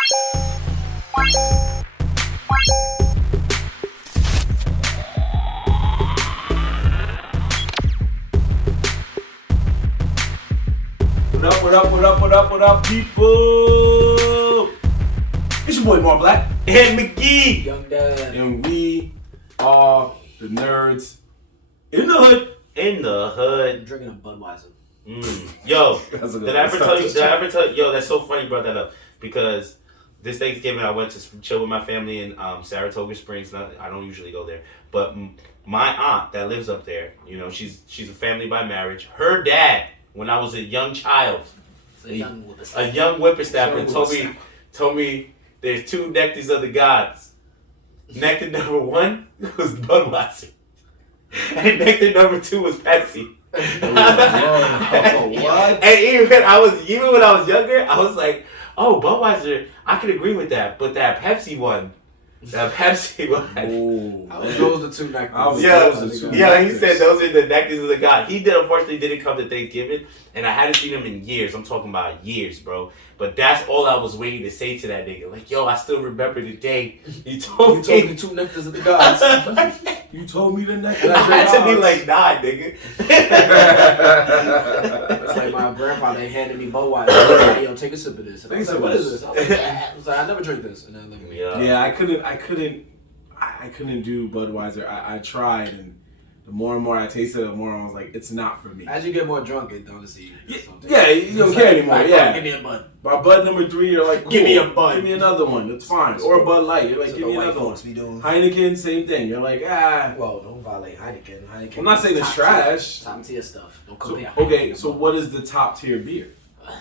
What up, people? It's your boy Mar Black and McGee. Young Dad. And we are the Nerds in the hood. In the hood. Drinking a Budweiser. Yo, did I ever tell you? Yo, that's so funny you brought that up. Because this Thanksgiving I went to chill with my family in Saratoga Springs. I don't usually go there. But my aunt that lives up there, you know, she's a family by marriage. Her dad, when I was a young child, a young whippersnapper, told me there's two nectars of the gods. Nectar number one was Budweiser, and nectar number two was Pepsi. What? And even when I was younger, I was like, oh, Budweiser, I could agree with that, but that Pepsi one. Those the two nectars. Yeah, he said those are the nectars of the god. He unfortunately didn't come to Thanksgiving, and I hadn't seen him in years. I'm talking about years, bro. But that's all I was waiting to say to that nigga. Like, yo, I still remember the day you told me the two nectars of the gods. You told me the nectar. I had to be like, nah, nigga. It's like my grandfather handed me Budweiser. He was like, yo, take a sip of this. And I was like, what is this? I was like, I never drink this. And then look at me. Yeah, I couldn't do Budweiser. I tried, and the more and more I tasted it, the more I was like, it's not for me. As you get more drunk, it honestly. Yeah, you don't care anymore. Like, yeah, give me a Bud. By Bud number 3, you're like, cool. Give me a Bud. Give me another one. It's fine. Or a Bud Light. You're like, give me another one. Heineken, same thing. You're like, Well, don't violate Heineken. I'm not saying it's trash. Top tier stuff. Don't compare. Okay, so what is the top tier beer?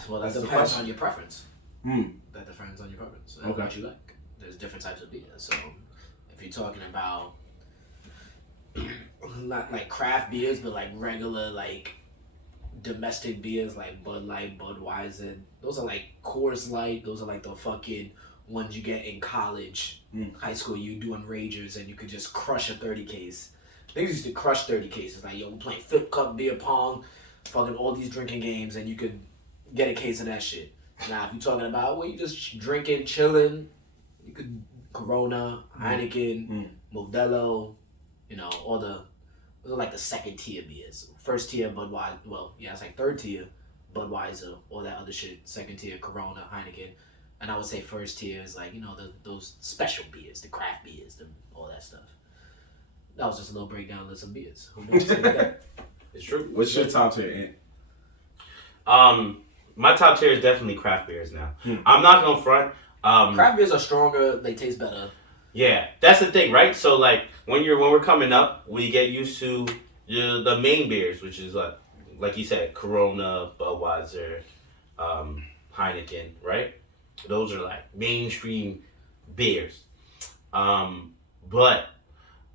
Well, that depends on your preference. That depends on your preference. Okay. What you like. There's different types of beer. So if you're talking about not like craft beers, but like regular like domestic beers like Bud Light, Budweiser, those are like Coors Light. Those are like the fucking ones you get in college, high school. You doing Ragers and you could just crush a 30 case. Niggas used to crush 30 cases. Like, yo, we're playing flip cup, beer pong, fucking all these drinking games, and you could get a case of that shit. Now, if you're talking about where you just drinking, chilling, you could Corona, Heineken, Modelo, you know, all those are like the second tier beers. First tier, Budweiser. Well, yeah, it's like third tier, Budweiser, all that other shit. Second tier, Corona, Heineken. And I would say first tier is like, you know, those special beers, the craft beers, all that stuff. That was just a little breakdown of some beers. Who knows that? It's true. What's your top tier, Ant? My top tier is definitely craft beers now. I'm not gonna front. Craft beers are stronger. They taste better. Yeah, that's the thing, right? So like when we're coming up, we get used to the main beers, which is like you said, Corona, Budweiser, Heineken, right? Those are like mainstream beers. But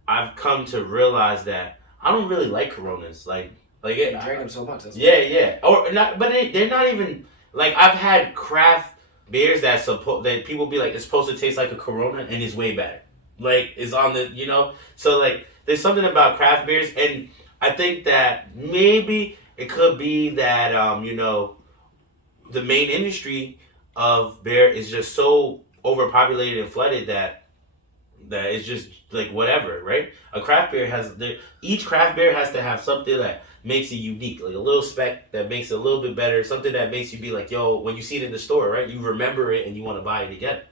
I've come to realize that I don't really like Coronas. Like you drink them so much. Yeah. Or not, but they're not even like I've had craft beers that people be like it's supposed to taste like a Corona and it's way better. Like it's on the so like there's something about craft beers, and I think that maybe it could be that the main industry of beer is just so overpopulated and flooded that it's just like whatever, right? Each craft beer has to have something that makes it unique, like a little speck that makes it a little bit better, something that makes you be like, yo, when you see it in the store, right? You remember it and you want to buy it again.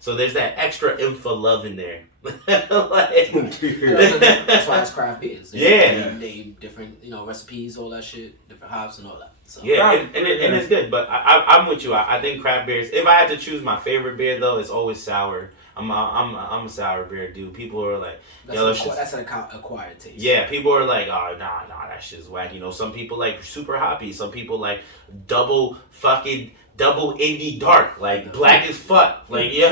So there's that extra info love in there. That's why it's craft beers. They different, recipes, all that shit, different hops and all that. So. Yeah, and it's good. But I'm with you. I think craft beers. If I had to choose my favorite beer though, it's always sour. I'm a sour beer dude. People are like, that's an acquired taste. Yeah, people are like, oh nah, that shit's whack. Some people like super hoppy. Some people like double indie dark, like black as fuck. Like you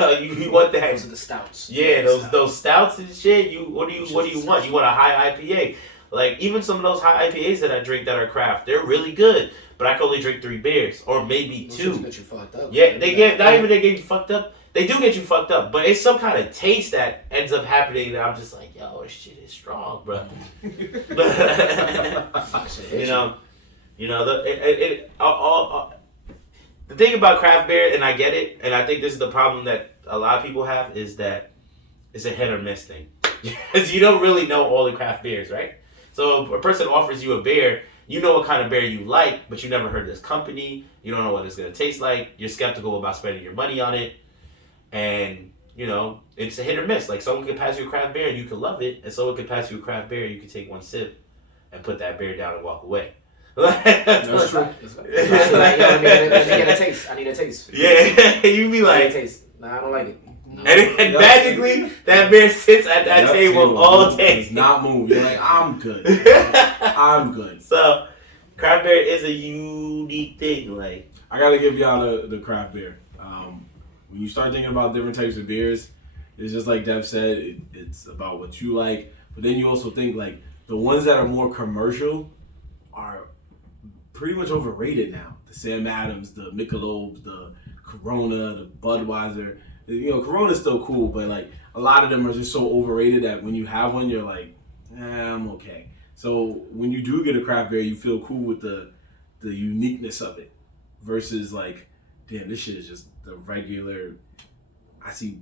want that? Those are the stouts. Yeah, those stouts and shit. What do you want? You want a high IPA? Like even some of those high IPAs that I drink that are craft, they're really good. But I can only drink 3 beers or maybe 2. Get you fucked up. Yeah, they get you fucked up. They do get you fucked up, but it's some kind of taste that ends up happening that I'm just like, yo, this shit is strong, bro. the thing about craft beer, and I get it, and I think this is the problem that a lot of people have, is that it's a hit or miss thing. Because you don't really know all the craft beers, right? So if a person offers you a beer, you know what kind of beer you like, but you never heard this company. You don't know what it's going to taste like. You're skeptical about spending your money on it. And, you know, it's a hit or miss. Like, someone could pass you a craft beer and you could love it, and someone could pass you a craft beer and you could take one sip and put that beer down and walk away. That's true. I need a taste. Yeah, you be I need a like, taste. Nah, I don't like it. No. and magically, that beer sits at that table all day. Does not move. You're like, I'm good. I'm good. So, craft beer is a unique thing. Like, I gotta give y'all the craft beer. When you start thinking about different types of beers, it's just like Dev said, it's about what you like. But then you also think like the ones that are more commercial are pretty much overrated now. The Sam Adams, the Michelob, the Corona, the Budweiser. You know, Corona's still cool, but like a lot of them are just so overrated that when you have one, you're like, I'm okay. So when you do get a craft beer, you feel cool with the uniqueness of it versus like, damn, this shit is just the regular. I see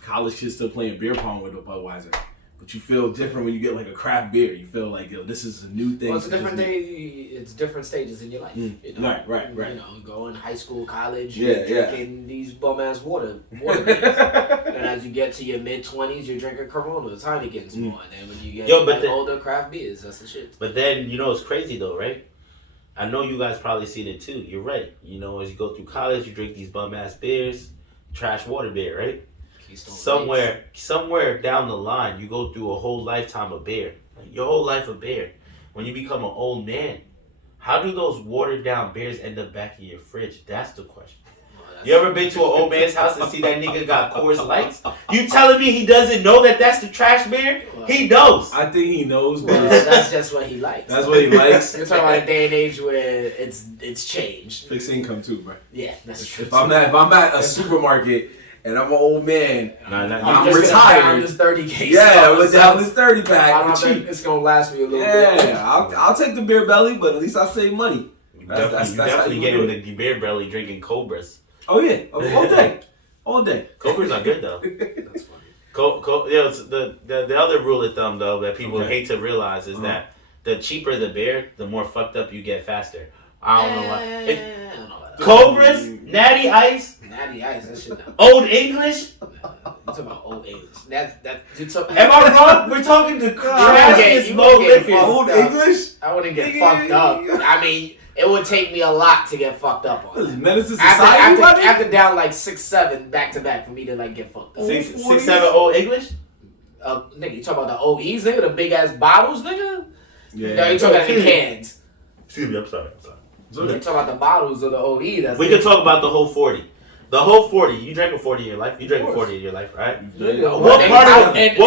college kids still playing beer pong with a Budweiser. But you feel different when you get like a craft beer. You feel like, yo, this is a new thing. Well, it's a different day. It's different stages in your life. You know? Right. You know, going high school, college, Yeah, drinking these bum ass water beers. And as you get to your mid-20s, you're drinking Coronas, Heinekens more. And then when you get older, craft beers, that's the shit. But then, you know, it's crazy though, right? I know you guys probably seen it too. You're right. You know, as you go through college, you drink these bum ass beers, trash water beer, right? Somewhere down the line, you go through a whole lifetime of beer, like your whole life of beer. When you become an old man, how do those watered down beers end up back in your fridge? That's the question. You ever been to an old man's house and see that nigga got Coors Lights? You telling me he doesn't know that that's the trash beer? He knows. I think he knows, but that's just what he likes. That's what he likes. You're talking about a day and age where it's changed. Fixed income too, bro. Yeah, that's true. If I'm at a supermarket and I'm an old man, I'm retired. Down this 30 case. Yeah, I'm down this 30 pack. I don't think it's gonna last me a little bit. Yeah, I'll take the beer belly, but at least I save money. That's definitely getting the beer belly drinking Cobras. Oh yeah, all day. Cobras are good though. That's funny. The other rule of thumb though that people hate to realize is that the cheaper the beer, the more fucked up you get faster. I don't know why. I don't know about that. Cobras, Natty Ice, that shit. Old English. You're talking about Old English. Am I wrong? We're talking the crappiest Old English? I wouldn't get fucked up. I mean, it would take me a lot to get fucked up on. What is Menace to Society? After down like 6-7 back to back for me to like get fucked up. 6-7 Old English? Nigga, you talking about the OEs, nigga? The big ass bottles, nigga? Yeah. No, you talking about the cans. Excuse me, I'm sorry. You talking about the bottles of the OE? We can talk about the whole 40. The whole 40. You drank a 40 in your life. You drank a 40 in your life, right? Yeah. What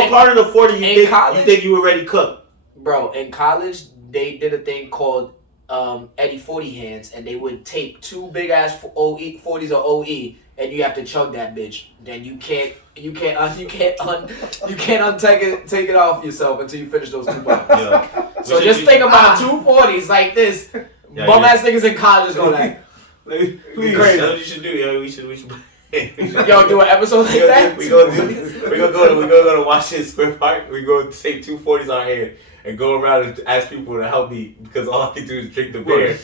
part of the 40 you think you already cooked? Bro, in college, they did a thing called Eddie 40 hands, and they would tape 2 big ass 40s of OE, and you have to chug that bitch. Then you can't take it off yourself until you finish those 2 bottles. Yeah. So just think about 2 40s like this. Bum ass niggas in college is going like, please. That's what you should do, yo. We should yo, do an episode like that? We gonna go to Washington Square Park. We go take 2 40s on hand and go around and ask people to help me because all I can do is drink the beer.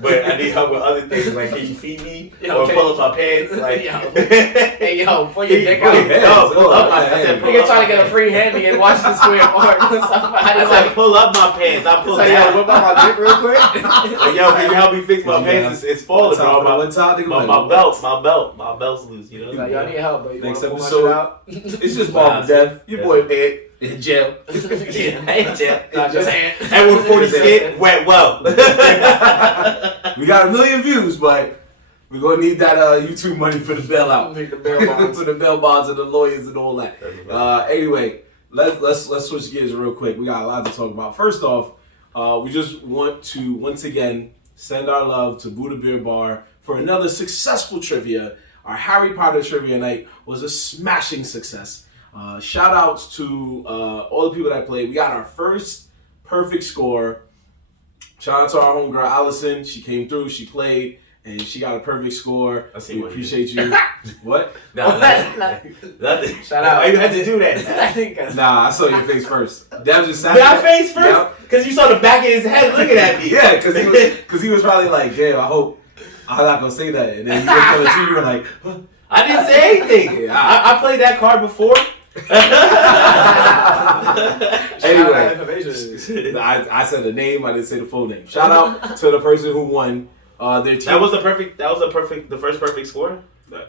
But I need help with other things like, can you feed me or pull up my pants? Like, hey yo, pull your dick out. Nigga trying to get a free handy in Washington Square Park. I said, pull up my pants. I pull down. Yo, whip out my dick real quick. Yo, can you help me fix my pants? It's falling, bro. My belt's loose. You know. Like, y'all need help, bro. You Next want to episode, out? It's just Bob Dev. Your boy Big in jail. In jail. Not just and with 40 skid went well. We got 1 million views, but we're gonna need that YouTube money for the bailout. Need the bail bonds. For the bail bonds and the lawyers and all that. Anyway, let's switch gears real quick. We got a lot to talk about. First off, we just want to once again send our love to Buddha Beer Bar for another successful trivia. Our Harry Potter trivia night was a smashing success. Shout outs to all the people that played. We got our first perfect score. Shout out to our homegirl Allison. She came through, she played, and she got a perfect score. I see We what you appreciate you. What? No, nothing. Shout out. Why you had to do that? Nah, I saw your face first. Dev just sat My there. face first? Yep. Because you saw the back of his head looking at me. Yeah, because he was probably like, damn, I hope I'm not gonna say that. And then you looked at you, you were like, huh? I didn't say anything. Yeah. I played that card before. Anyway, I said the name. I didn't say the full name. Shout out to the person who won their team. That was the first perfect score.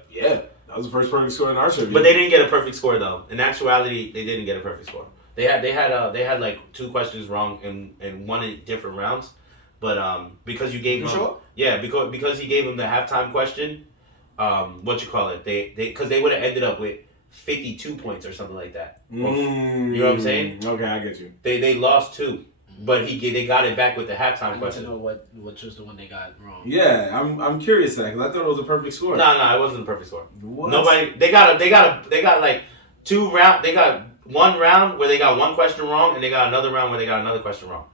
Yeah, that was the first perfect score in our trivia. But they didn't get a perfect score though. In actuality, they didn't get a perfect score. They had like 2 questions wrong and one in different rounds. But because you gave them, sure? Yeah, because he gave them the halftime question. Because they would have ended up with 52 points or something like that. You know what I'm saying? Okay, I get you. They lost 2, but they got it back with the halftime I need question. to know which was the one they got wrong. Yeah, I'm curious because I thought it was a perfect score. No, it wasn't a perfect score. What? Nobody. They got like 2 round. They got 1 round where they got 1 question wrong, and they got another round where they got another question wrong.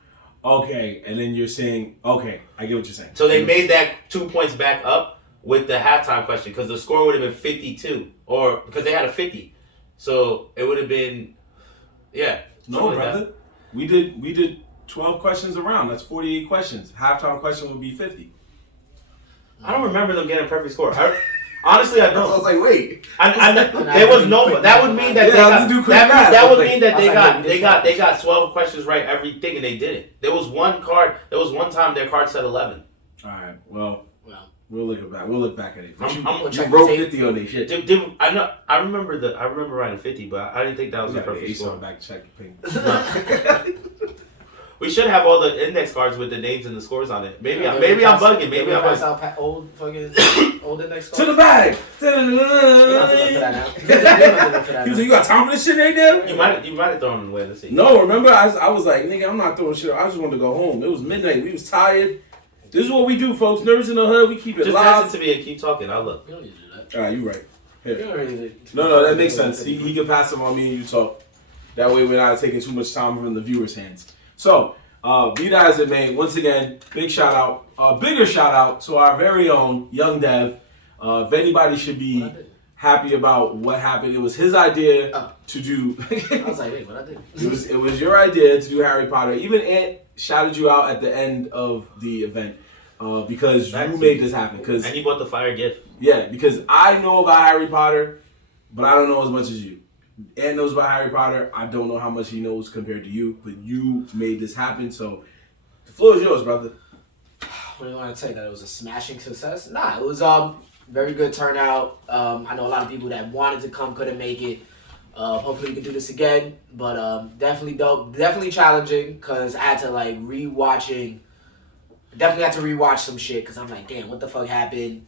Okay, and then you're saying, okay, I get what you're saying. So they made that 2 points back up with the halftime question because the score would have been 52, or because they had a 50, so it would have been, yeah. No, like brother. that. We did 12 questions around. That's 48 questions. Halftime question would be 50. I don't remember them getting a perfect score. Honestly, I I don't. was like, wait. There was no. That would mean that they got 12 questions right everything, and they didn't. There was one time their card said 11. All right. Well, we'll look back. We'll look back at it. I'm You gonna check wrote the tape. 50 on their shit. I remember writing 50, but I didn't think that was a perfect score. Back check the ping. We should have all the index cards with the names and the scores on it. Maybe I'm bugging. Maybe I'm pass bugging. out old fucking old index To cards. the bag. We don't have to look for that now. We don't have to look for that He was now. like, you got time for this shit right there? You might have thrown it away. Let's see. No, remember I was like, nigga, I'm not throwing shit. I just wanted to go home. It was midnight. We was tired. This is what we do, folks. Nerds in the hood. We keep it Just live. pass it to me and keep talking. I'll look. You don't need to do that. All right, you right. You Here. don't really need to- No, that makes sense. He can pass them on me and you talk. That way we're not taking too much time from the viewers' hands. So, be that as it may, once again, big shout out, bigger shout out to our very own Young Dev. If anybody should be What I did? happy about what happened, it was his idea to do. I was like, wait, what I did? It was your idea to do Harry Potter. Even Ant shouted you out at the end of the event because you made this happen. And you bought the fire gift. Yeah, because I know about Harry Potter, but I don't know as much as you. Ant knows about Harry Potter. I don't know how much he knows compared to you, but you made this happen, so the floor is yours, brother. What do you want to say? That it was a smashing success? Nah, it was very good turnout. I know a lot of people that wanted to come couldn't make it. Hopefully we can do this again, but definitely dope, definitely challenging because I had to definitely had to rewatch some shit because I'm like, damn, what the fuck happened?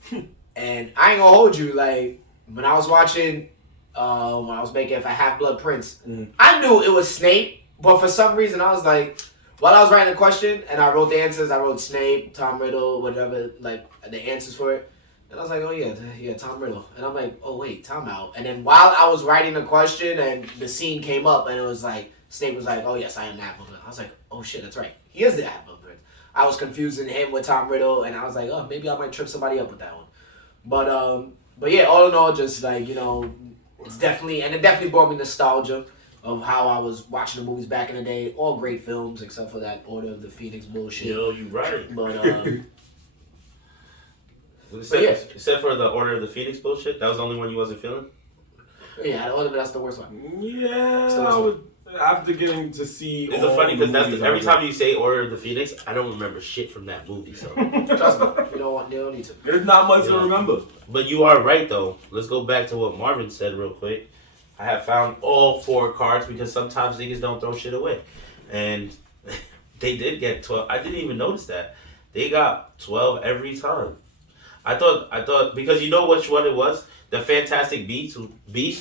And I ain't gonna hold you, like when I was watching, when I was making for Half-Blood Prince, I knew it was Snape, but for some reason I was like, while I was writing the question and I wrote the answers, I wrote Snape, Tom Riddle, whatever, like the answers for it. And I was like, oh yeah, Tom Riddle. And I'm like, oh wait, time out. And then while I was writing the question and the scene came up and it was like, Snape was like, oh yes, I am the Half-Blood. I was like, oh shit, that's right. He is the Half-Blood Prince. I was confusing him with Tom Riddle and I was like, oh, maybe I might trip somebody up with that one. But yeah, all in all, just like, you know, it definitely brought me nostalgia of how I was watching the movies back in the day. All great films except for that Order of the Phoenix bullshit. Yo, you right. But Except for the Order of the Phoenix bullshit, that was the only one you wasn't feeling? yeah, that's the worst one. Yeah, I would, after getting to see. It's funny because every time you say Order of the Phoenix, I don't remember shit from that movie. So Trust me, you don't need to. There's not much to remember. But you are right though. Let's go back to what Marvin said real quick. I have found all 4 cards because sometimes niggas don't throw shit away, and they did get 12. I didn't even notice that they got 12 every time. I thought because you know which one it was. The Fantastic Beast,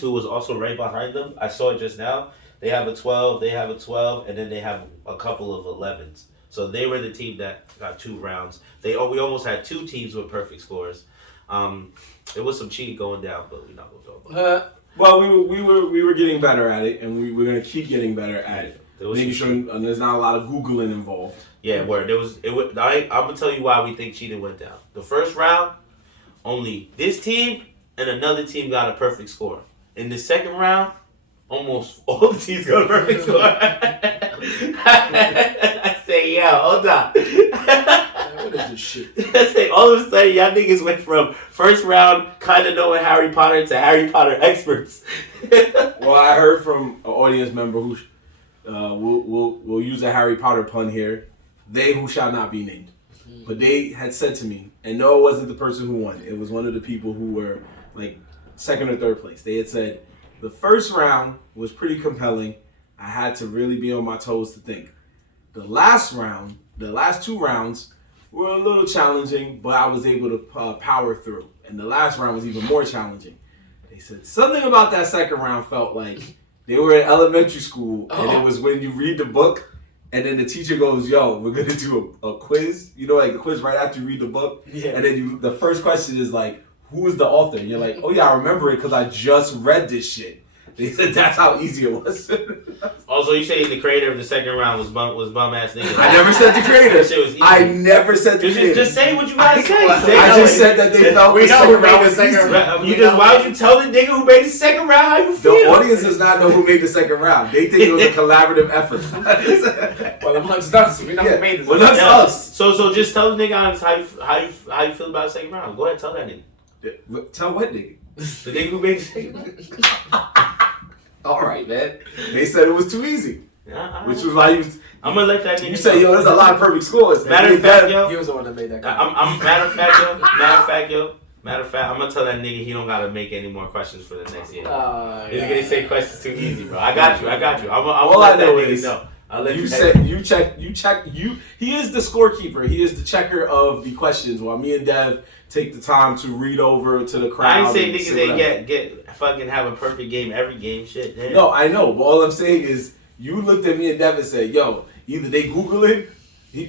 who was also right behind them. I saw it just now. They have a 12, and then they have a couple of 11s. So they were the team that got 2 rounds. We almost had 2 teams with perfect scores. It was some cheating going down, but we're not gonna talk about it. Well, we were getting better at it, and we're gonna keep getting better at it. making sure there's not a lot of Googling involved. Yeah, where there was. I'm gonna tell you why we think cheating went down. The first round, only this team and another team got a perfect score. In the second round, almost all the teams got a perfect score. I say, yo, hold on. What is this shit? I say, all of a sudden, y'all niggas went from first round kind of knowing Harry Potter to Harry Potter experts. Well, I heard from an audience member who we'll use a Harry Potter pun here. They who shall not be named. But they had said to me, and no, it wasn't the person who won. It was one of the people who were like second or third place. They had said the first round was pretty compelling. I had to really be on my toes to think. The last round, the last two rounds were a little challenging, but I was able to power through. And the last round was even more challenging. They said something about that second round felt like they were in elementary school, and it was when you read the book, and then the teacher goes, yo, we're going to do a quiz. You know, like a quiz right after you read the book. Yeah. And then the first question is like, who is the author? And you're like, oh yeah, I remember it because I just read this shit. They said that's how easy it was. Also, you say the creator of the second round was bum ass nigga. I never said the creator. That shit was easy. I never said the creator. Just say what you gotta say. I just said that they felt the second round was easy. Why would you tell the nigga who made the second round how you feel? The audience does not know who made the second round. They think it was a collaborative effort. Well, amongst us, we never made this. Well, that's us. So just tell the nigga honest how you feel about the second round. Go ahead, tell that nigga. Tell what nigga? The nigga who made the second round. All right, man. They said it was too easy, which was why I'm gonna let that nigga. You say, yo, there's a lot of perfect scores. Matter of fact, yo, he was the one that made that. Matter of fact, I'm gonna tell that nigga he don't gotta make any more questions for the next year. He's gonna say questions too easy, bro. I got you. All I know is I'll let you check. He is the scorekeeper. He is the checker of the questions. While me and Dev take the time to read over to the crowd. I ain't say niggas ain't get fucking have a perfect game every game. Shit. Damn. No, I know. But all I'm saying is you looked at me and Dev and said, "Yo, either they Googling."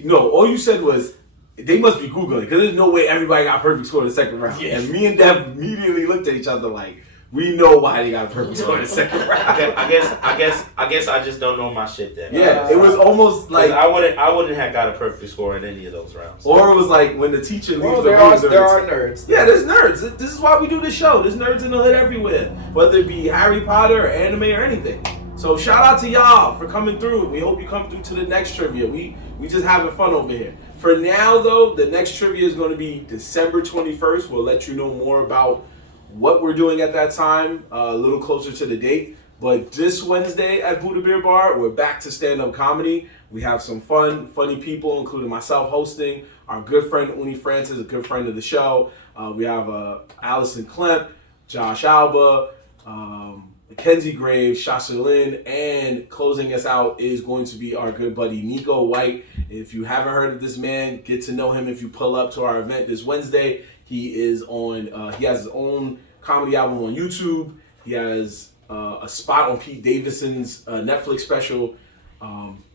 No, all you said was they must be Googling because there's no way everybody got a perfect score in the second round. Yeah. And me and Dev immediately looked at each other like, we know why they got a perfect score in the second round. I guess I just don't know my shit then. Yeah, it was almost like I wouldn't have got a perfect score in any of those rounds. Or it was like when the teacher leaves well, the there room. are nerds. Yeah, there's nerds. This is why we do this show. There's nerds in the hood everywhere, whether it be Harry Potter or anime or anything. So shout out to y'all for coming through. We hope you come through to the next trivia. We just having fun over here. For now, though, the next trivia is going to be December 21st. We'll let you know more about what we're doing at that time, a little closer to the date. But this Wednesday at Buddha Beer Bar, we're back to stand-up comedy. We have some funny people, including myself hosting, our good friend Uni Francis, a good friend of the show. We have Allison Klemp, Josh Alba, Mackenzie Graves, Shasha Lynn, and closing us out is going to be our good buddy Nico White. If you haven't heard of this man, get to know him if you pull up to our event this Wednesday. He is on. He has his own comedy album on YouTube. He has a spot on Pete Davidson's Netflix special.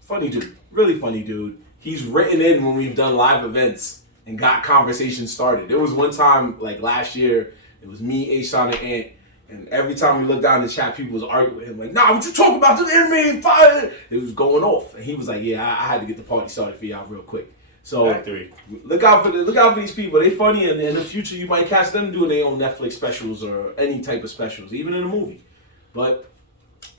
Funny dude, really funny dude. He's written in when we've done live events and got conversations started. There was one time like last year. It was me, A-Sean, and Ant. And every time we looked down in the chat, people was arguing with him like, "Nah, what you talking about? The anime fire!" It was going off, and he was like, "Yeah, I had to get the party started for y'all real quick." So look out for these people. They funny, and in the future you might catch them doing their own Netflix specials or any type of specials, even in a movie. But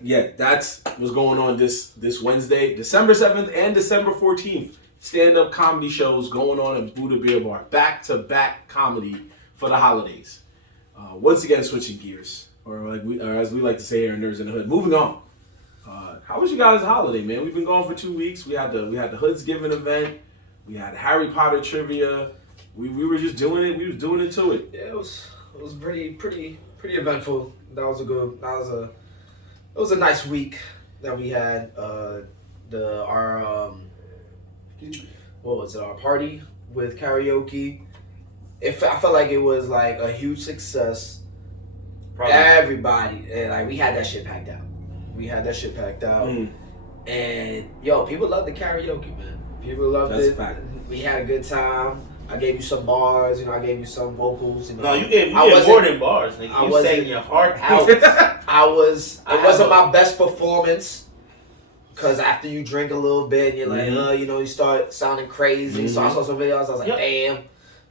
yeah, that's what's going on this Wednesday, December 7th and December 14th. Stand-up comedy shows going on at Buddha Beer Bar, back-to-back comedy for the holidays. Once again, switching gears, or as we like to say here in Nerdz in the Hood. Moving on. How was you guys' holiday, man? We've been gone for 2 weeks. We had the Hoodsgiving event. We had Harry Potter trivia. We were just doing it. We was doing it to it. Yeah, it was pretty eventful. It was a nice week that we had. Our party with karaoke. I felt like it was like a huge success. Probably. Everybody, and like we had that shit packed out. And yo, people love the karaoke, man. People loved it. Fact. We had a good time. I gave you some bars, I gave you some vocals. No, you gave more than bars. Nigga. You sang your heart out. It wasn't my best performance. Because after you drink a little bit and you're like, you know, you start sounding crazy. So I saw some videos. I was like, damn.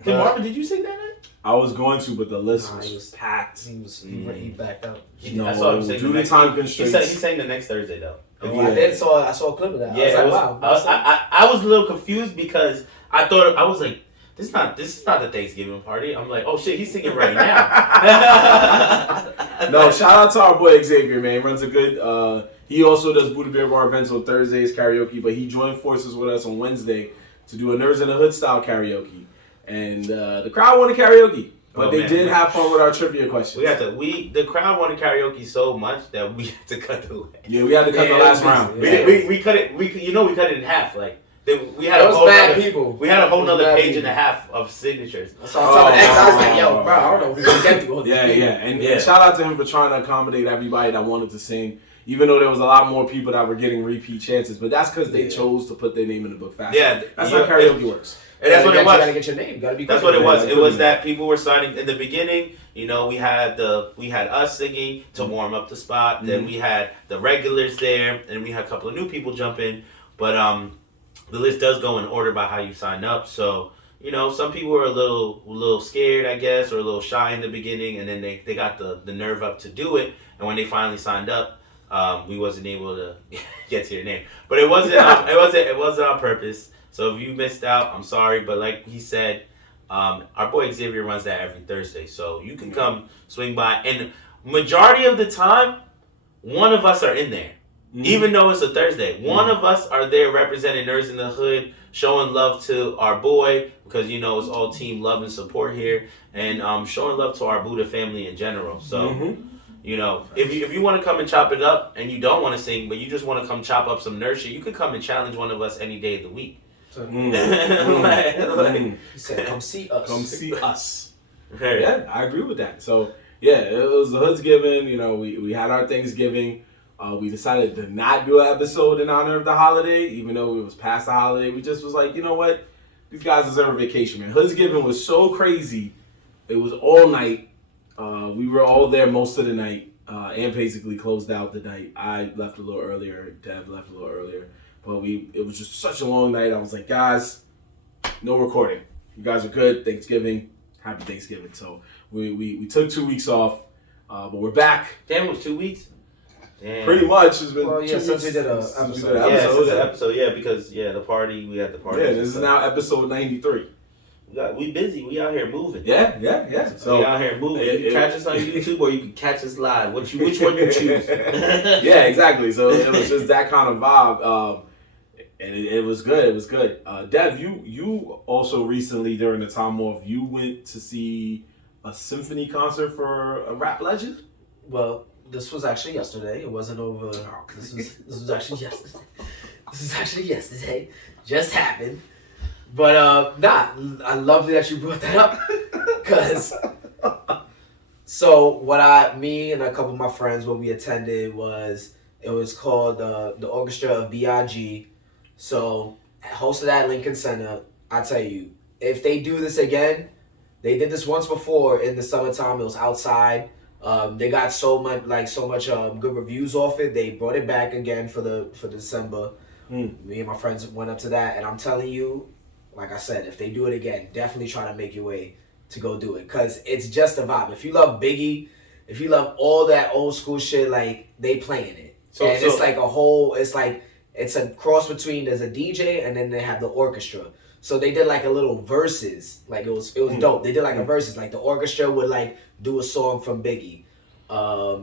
Hey, Marvin, did you sing that night? I was going to, but the list He was packed. He backed out. No, I saw him sing due to time constraints. He sang the next Thursday though. Oh, I saw a clip of that. Yeah, I was like, wow. I was a little confused because I was like, this is not the Thanksgiving party. I'm like, oh shit, he's singing right now. No, shout out to our boy Xavier, man. He runs a good. He also does Buddha Beer Bar events on Thursdays karaoke, but he joined forces with us on Wednesday to do a Nerdz in the Hood style karaoke, and the crowd wanted karaoke. But they did have fun with our trivia questions. The crowd wanted karaoke so much that we had to cut the last. Yeah, we had to cut the last round. We cut it. We cut it in half. Like we had a whole people. We had a whole nother page and a half of signatures. So I was like, yo, bro, I don't know if we can get through all this. And shout out to him for trying to accommodate everybody that wanted to sing. Even though there was a lot more people that were getting repeat chances, but that's because they chose to put their name in the book faster. Yeah, that's how karaoke works. And that's what it was. You gotta get your name. You gotta be. That's what it was. It was that people were signing in the beginning. You know, we had us singing to warm up the spot. Then we had the regulars there, and we had a couple of new people jump in. But the list does go in order by how you sign up. So you know, some people were a little scared, I guess, or a little shy in the beginning, and then they got the nerve up to do it. And when they finally signed up, we wasn't able to get to your name. But it wasn't on purpose. So if you missed out, I'm sorry. But like he said, our boy Xavier runs that every Thursday. So you can come swing by. And majority of the time, one of us are in there. Mm-hmm. Even though it's a Thursday. One of us are there representing Nerdz in the Hood, showing love to our boy. Because, you know, it's all team love and support here. And showing love to our Buddha family in general. So, you know, if you want to come and chop it up and you don't want to sing, but you just want to come chop up some nerd shit, you could come and challenge one of us any day of the week. He said, come see us. Come see us. Yeah, I agree with that. So, yeah, it was the Hood's Giving. You know, we had our Thanksgiving. We decided to not do an episode in honor of the holiday, even though it was past the holiday. We just was like, you know what? These guys deserve a vacation, man. Hood's Giving was so crazy. It was all night. We were all there most of the night, and basically closed out the night. I left a little earlier. Dev left a little earlier. But it was just such a long night. I was like, guys, no recording. You guys are good. Thanksgiving. Happy Thanksgiving. So we took 2 weeks off, but we're back. Damn, it was 2 weeks? Damn. Pretty much. It's been 2 weeks. Since we did an episode. The episode, because we had the party. Yeah, this is now episode 93. We busy. We out here moving. Yeah. So we out here moving. You can catch us on YouTube or you can catch us live. Which one you choose? Yeah, exactly. So it was just that kind of vibe. And it was good. It was good. Dev, you also recently, during the time off, you went to see a symphony concert for a rap legend? Well, this was actually yesterday. It wasn't over. This was actually yesterday. This is actually yesterday. Just happened. But I love that you brought that up. Cause so me and a couple of my friends, what we attended was called the Orchestra of B.I.G. So hosted at Lincoln Center. I tell you, if they do this again, they did this once before in the summertime. It was outside. They got so much good reviews off it. They brought it back again for December. Me and my friends went up to that, and I'm telling you, like I said, if they do it again, definitely try to make your way to go do it, cause it's just a vibe. If you love Biggie, if you love all that old school shit, like they playing it, it's like it's a cross between there's a DJ and then they have the orchestra. So they did like a little verses, like it was dope. They did like a verses, like the orchestra would like do a song from Biggie.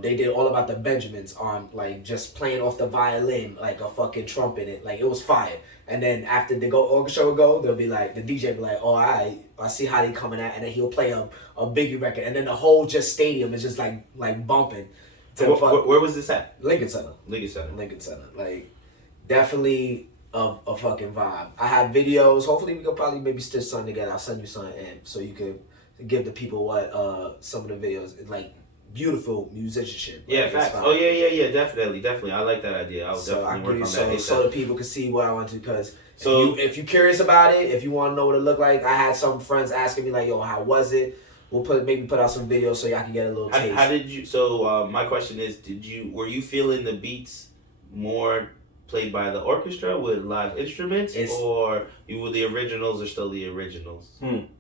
They did All About the Benjamins on like just playing off the violin, like a fucking trumpet. It was fire. And then after the orchestra would go, they'll be like, the DJ would be like, oh, I see how they coming at, and then he'll play a Biggie record, and then the whole just stadium is just like bumping. Where was this at? Lincoln Center. Lincoln Center. Like, definitely a fucking vibe. I have videos. Hopefully we could probably maybe stitch something together. I'll send you something in so you could give the people what some of the videos like. Beautiful musicianship. Yeah, facts. Oh yeah, definitely. I like that idea. I'll definitely work on that. So the people can see what I want to, because if you're curious about it, if you want to know what it looked like, I had some friends asking me like, "Yo, how was it?" We'll put out some videos so y'all can get a little taste. How did you? So my question is, were you feeling the beats more played by the orchestra with live instruments, It's- or the originals are still the originals?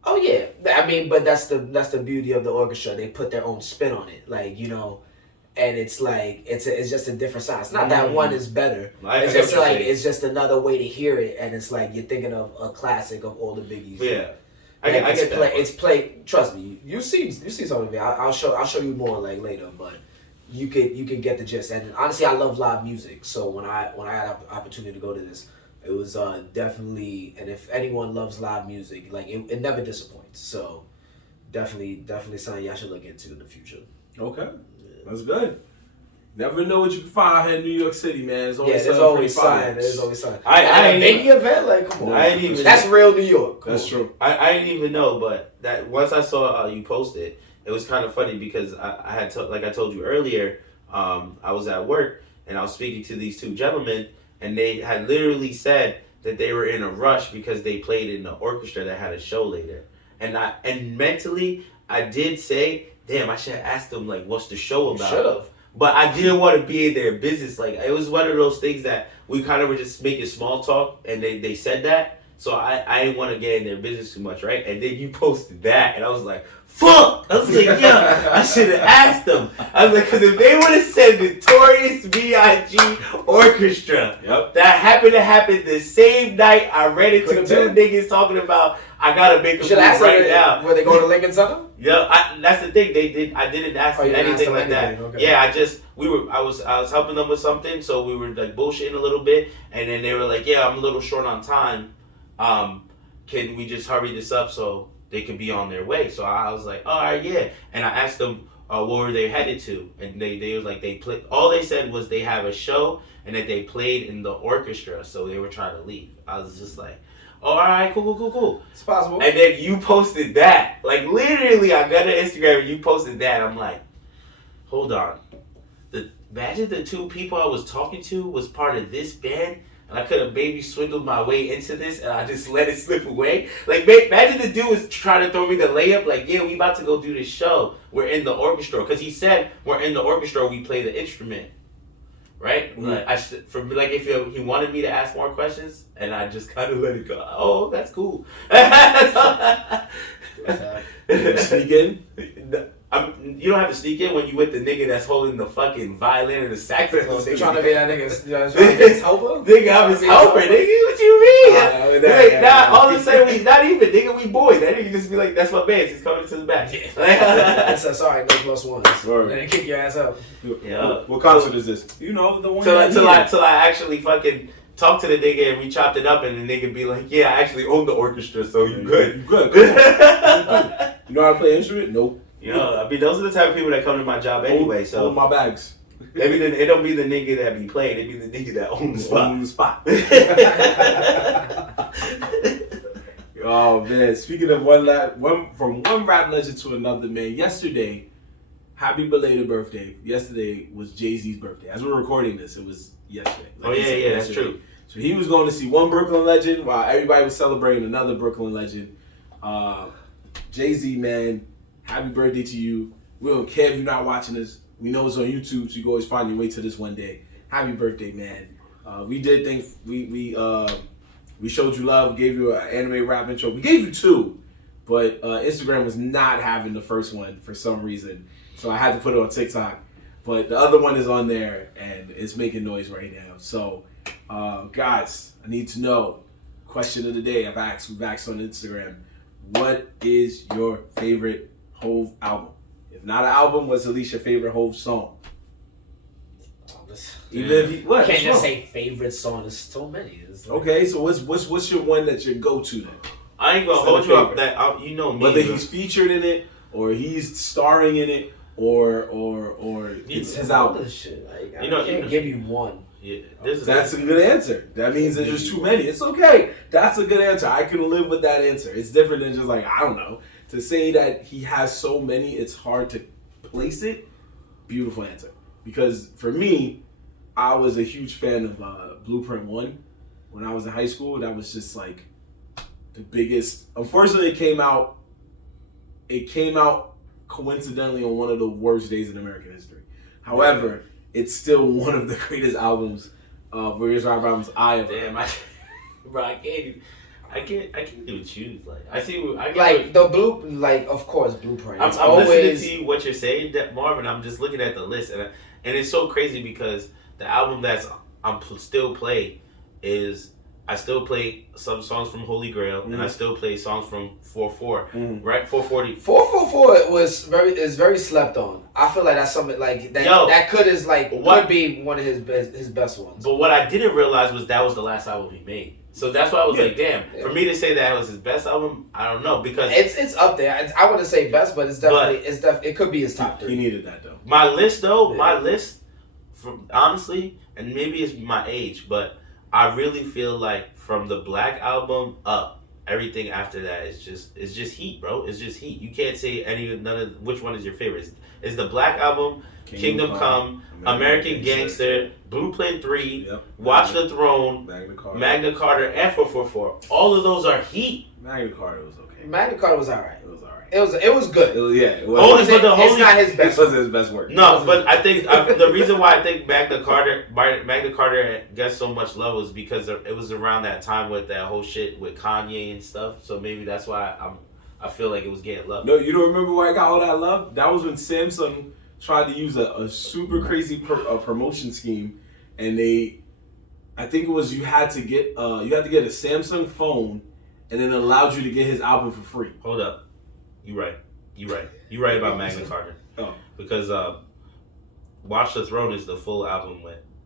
Oh yeah, I mean, but that's the beauty of the orchestra. They put their own spin on it, like and it's like it's just a different sound. It's not that one is better. It's just like it's just another way to hear it, and it's like you're thinking of a classic of all the Biggies. Yeah, I get that. It's played. Trust me, you see some of it. I'll show you more like later, but you can get the gist. And honestly, I love live music, so when I had an opportunity to go to this, it was definitely. And if anyone loves live music, like it never disappoints. So definitely something y'all should look into in the future. Okay. That's good. Never know what you can find out here in New York City, man. There's always There's always sign. I a Biggie event, like come on. I didn't even, that's real New York. Come That's on. true. I didn't even know, but that once I saw you posted, it was kind of funny because I had like I told you earlier, I was at work and I was speaking to these two gentlemen, and they had literally said that they were in a rush because they played in the orchestra that had a show later, and mentally I did say, damn, I should have asked them, like, what's the show about? Should have. But I didn't want to be in their business. Like, it was one of those things that we kind of were just making small talk, and they said that. So I didn't want to get in their business too much, right? And then you posted that, and I was like, fuck! I was like, yeah, I should have asked them. I was like, because if they would have said Notorious B.I.G. Orchestra, that happened to happen the same night I read it to two niggas talking about, I gotta make a move right now. Were they going to Lincoln Center? Yeah, that's the thing. I didn't ask them anything like that. Okay. Yeah, I was helping them with something, so we were like bullshitting a little bit, and then they were like, "Yeah, I'm a little short on time. Can we just hurry this up so they can be on their way?" So I was like, "All right, yeah." And I asked them what were they headed to, and they was like they played. All they said was they have a show and that they played in the orchestra, so they were trying to leave. I was just like, oh, all right, cool. It's possible. And then you posted that. Like, literally, I got on Instagram and you posted that. I'm like, hold on. Imagine the two people I was talking to was part of this band, and I could have maybe swindled my way into this, and I just let it slip away. Like, imagine the dude was trying to throw me the layup. Like, yeah, we about to go do this show. We're in the orchestra. Because he said, we're in the orchestra, we play the instrument. Right? Mm-hmm. Like, if he wanted me to ask more questions, and I just kind of let it go. Oh, that's cool. Sneak in? You don't have to sneak in when you with the nigga that's holding the fucking violin and the saxophone. They trying to be that nigga's helper? Nigga, I'm his helper, nigga. What you mean? All of a sudden, we not even, nigga, we boys. That nigga just be like, that's my man. He's coming to the back. Sorry, no plus ones. Sorry. Then kick your ass out. Yeah. What concert is this? You know, the one till I actually fucking talk to the nigga and we chopped it up, and the nigga be like, yeah, I actually own the orchestra, so you good. You good. Come on. You know how to play an instrument? Nope. You know, I mean, those are the type of people that come to my job anyway. So hold my bags. It don't be the nigga that be playing. It be the nigga that owns the spot. Oh man! Speaking of from one rap legend to another, man. Yesterday, happy belated birthday. Yesterday was Jay-Z's birthday. As we're recording this, it was yesterday. That's true. So he was going to see one Brooklyn legend while everybody was celebrating another Brooklyn legend. Jay-Z, man. Happy birthday to you. We don't care if you're not watching this. We know it's on YouTube, so you can always find your way to this one day. Happy birthday, man. We did things. We showed you love. Gave you an anime rap intro. We gave you two, but Instagram was not having the first one for some reason, so I had to put it on TikTok. But the other one is on there, and it's making noise right now. So, guys, I need to know. Question of the day. We've asked on Instagram. What is your favorite Hove album? If not an album, what's at least your favorite Hove song? Even if you can't just say favorite song. There's so many. Okay, so what's your one that's your go-to then? I ain't gonna hold you up that you know me. Whether he's featured in it or he's starring in it or it's his album. Shit. Like, I can't give you one. Yeah, that's a good answer. That means there's just too many. It's okay. That's a good answer. I can live with that answer. It's different than just like, I don't know. To say that he has so many, it's hard to place it. Beautiful answer. Because for me, I was a huge fan of Blueprint 1 when I was in high school. That was just like the biggest. Unfortunately, it came out coincidentally on one of the worst days in American history. However, it's still one of the greatest albums Various rap albums I ever. Damn, bro, I can't even choose. Like, I see, of course, Blueprint. I'm It's listening to you, what you're saying, that Marvin. I'm just looking at the list, and it's so crazy because the album that's still play is I still play some songs from Holy Grail, and I still play songs from 4/4, right? 440. 444 is very slept on. I feel like that's something like that. That could be one of his best ones. But what I didn't realize was that was the last album he made. So that's why I was like, damn. For me to say that was his best album, I don't know, because it's up there. I wouldn't say best, but it could be his top 3. He needed that though. My list, from honestly, and maybe it's my age, but I really feel like from the Black album up, everything after that is just heat, bro. It's just heat. You can't say which one is your favorite. It's the Black album, Kingdom Come, American Gangster, Blueprint 3, Watch the Throne, Magna Carta, and 444. All of those are heat. Magna Carta was okay. Magna Carta was alright. It was alright. It was good. It was. It's not his best. It wasn't his best work. No, but I think the reason why I think Magna Carta gets so much love was because it was around that time with that whole shit with Kanye and stuff. So maybe that's why I feel like it was getting love. No, you don't remember why I got all that love? That was when Samsung tried to use a super crazy promotion scheme, and I think it was you had to get a Samsung phone, and then it allowed you to get his album for free. Hold up. You right about Magna Carta. Oh. Because Watch the Throne is the full album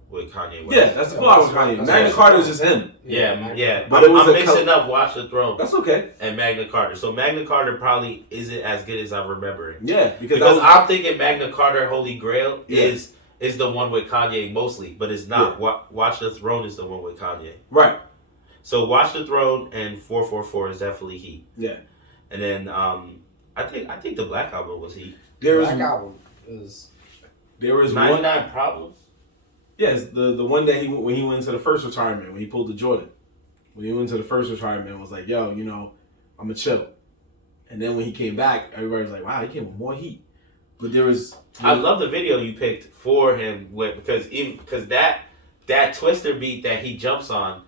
with Kanye West. Yeah, that's the full album with Kanye. Magna Carta is just him. Yeah. But I'm mixing up Watch the Throne. That's okay. And Magna Carta. So Magna Carta probably isn't as good as I remember it. Yeah, because I'm thinking Magna Carta Holy Grail is the one with Kanye mostly, but it's not. Yeah. Watch the Throne is the one with Kanye. Right. So Watch the Throne and 444 is definitely heat. Yeah. And then I think the Black album was heat. There was 99 Problems. Yes, the one that when he went to the first retirement, when he pulled the Jordan. When he went to the first retirement and was like, yo, I'm a chill. And then when he came back, everybody was like, wow, he came with more heat. But I love the video you picked for him because that Twister beat that he jumps on,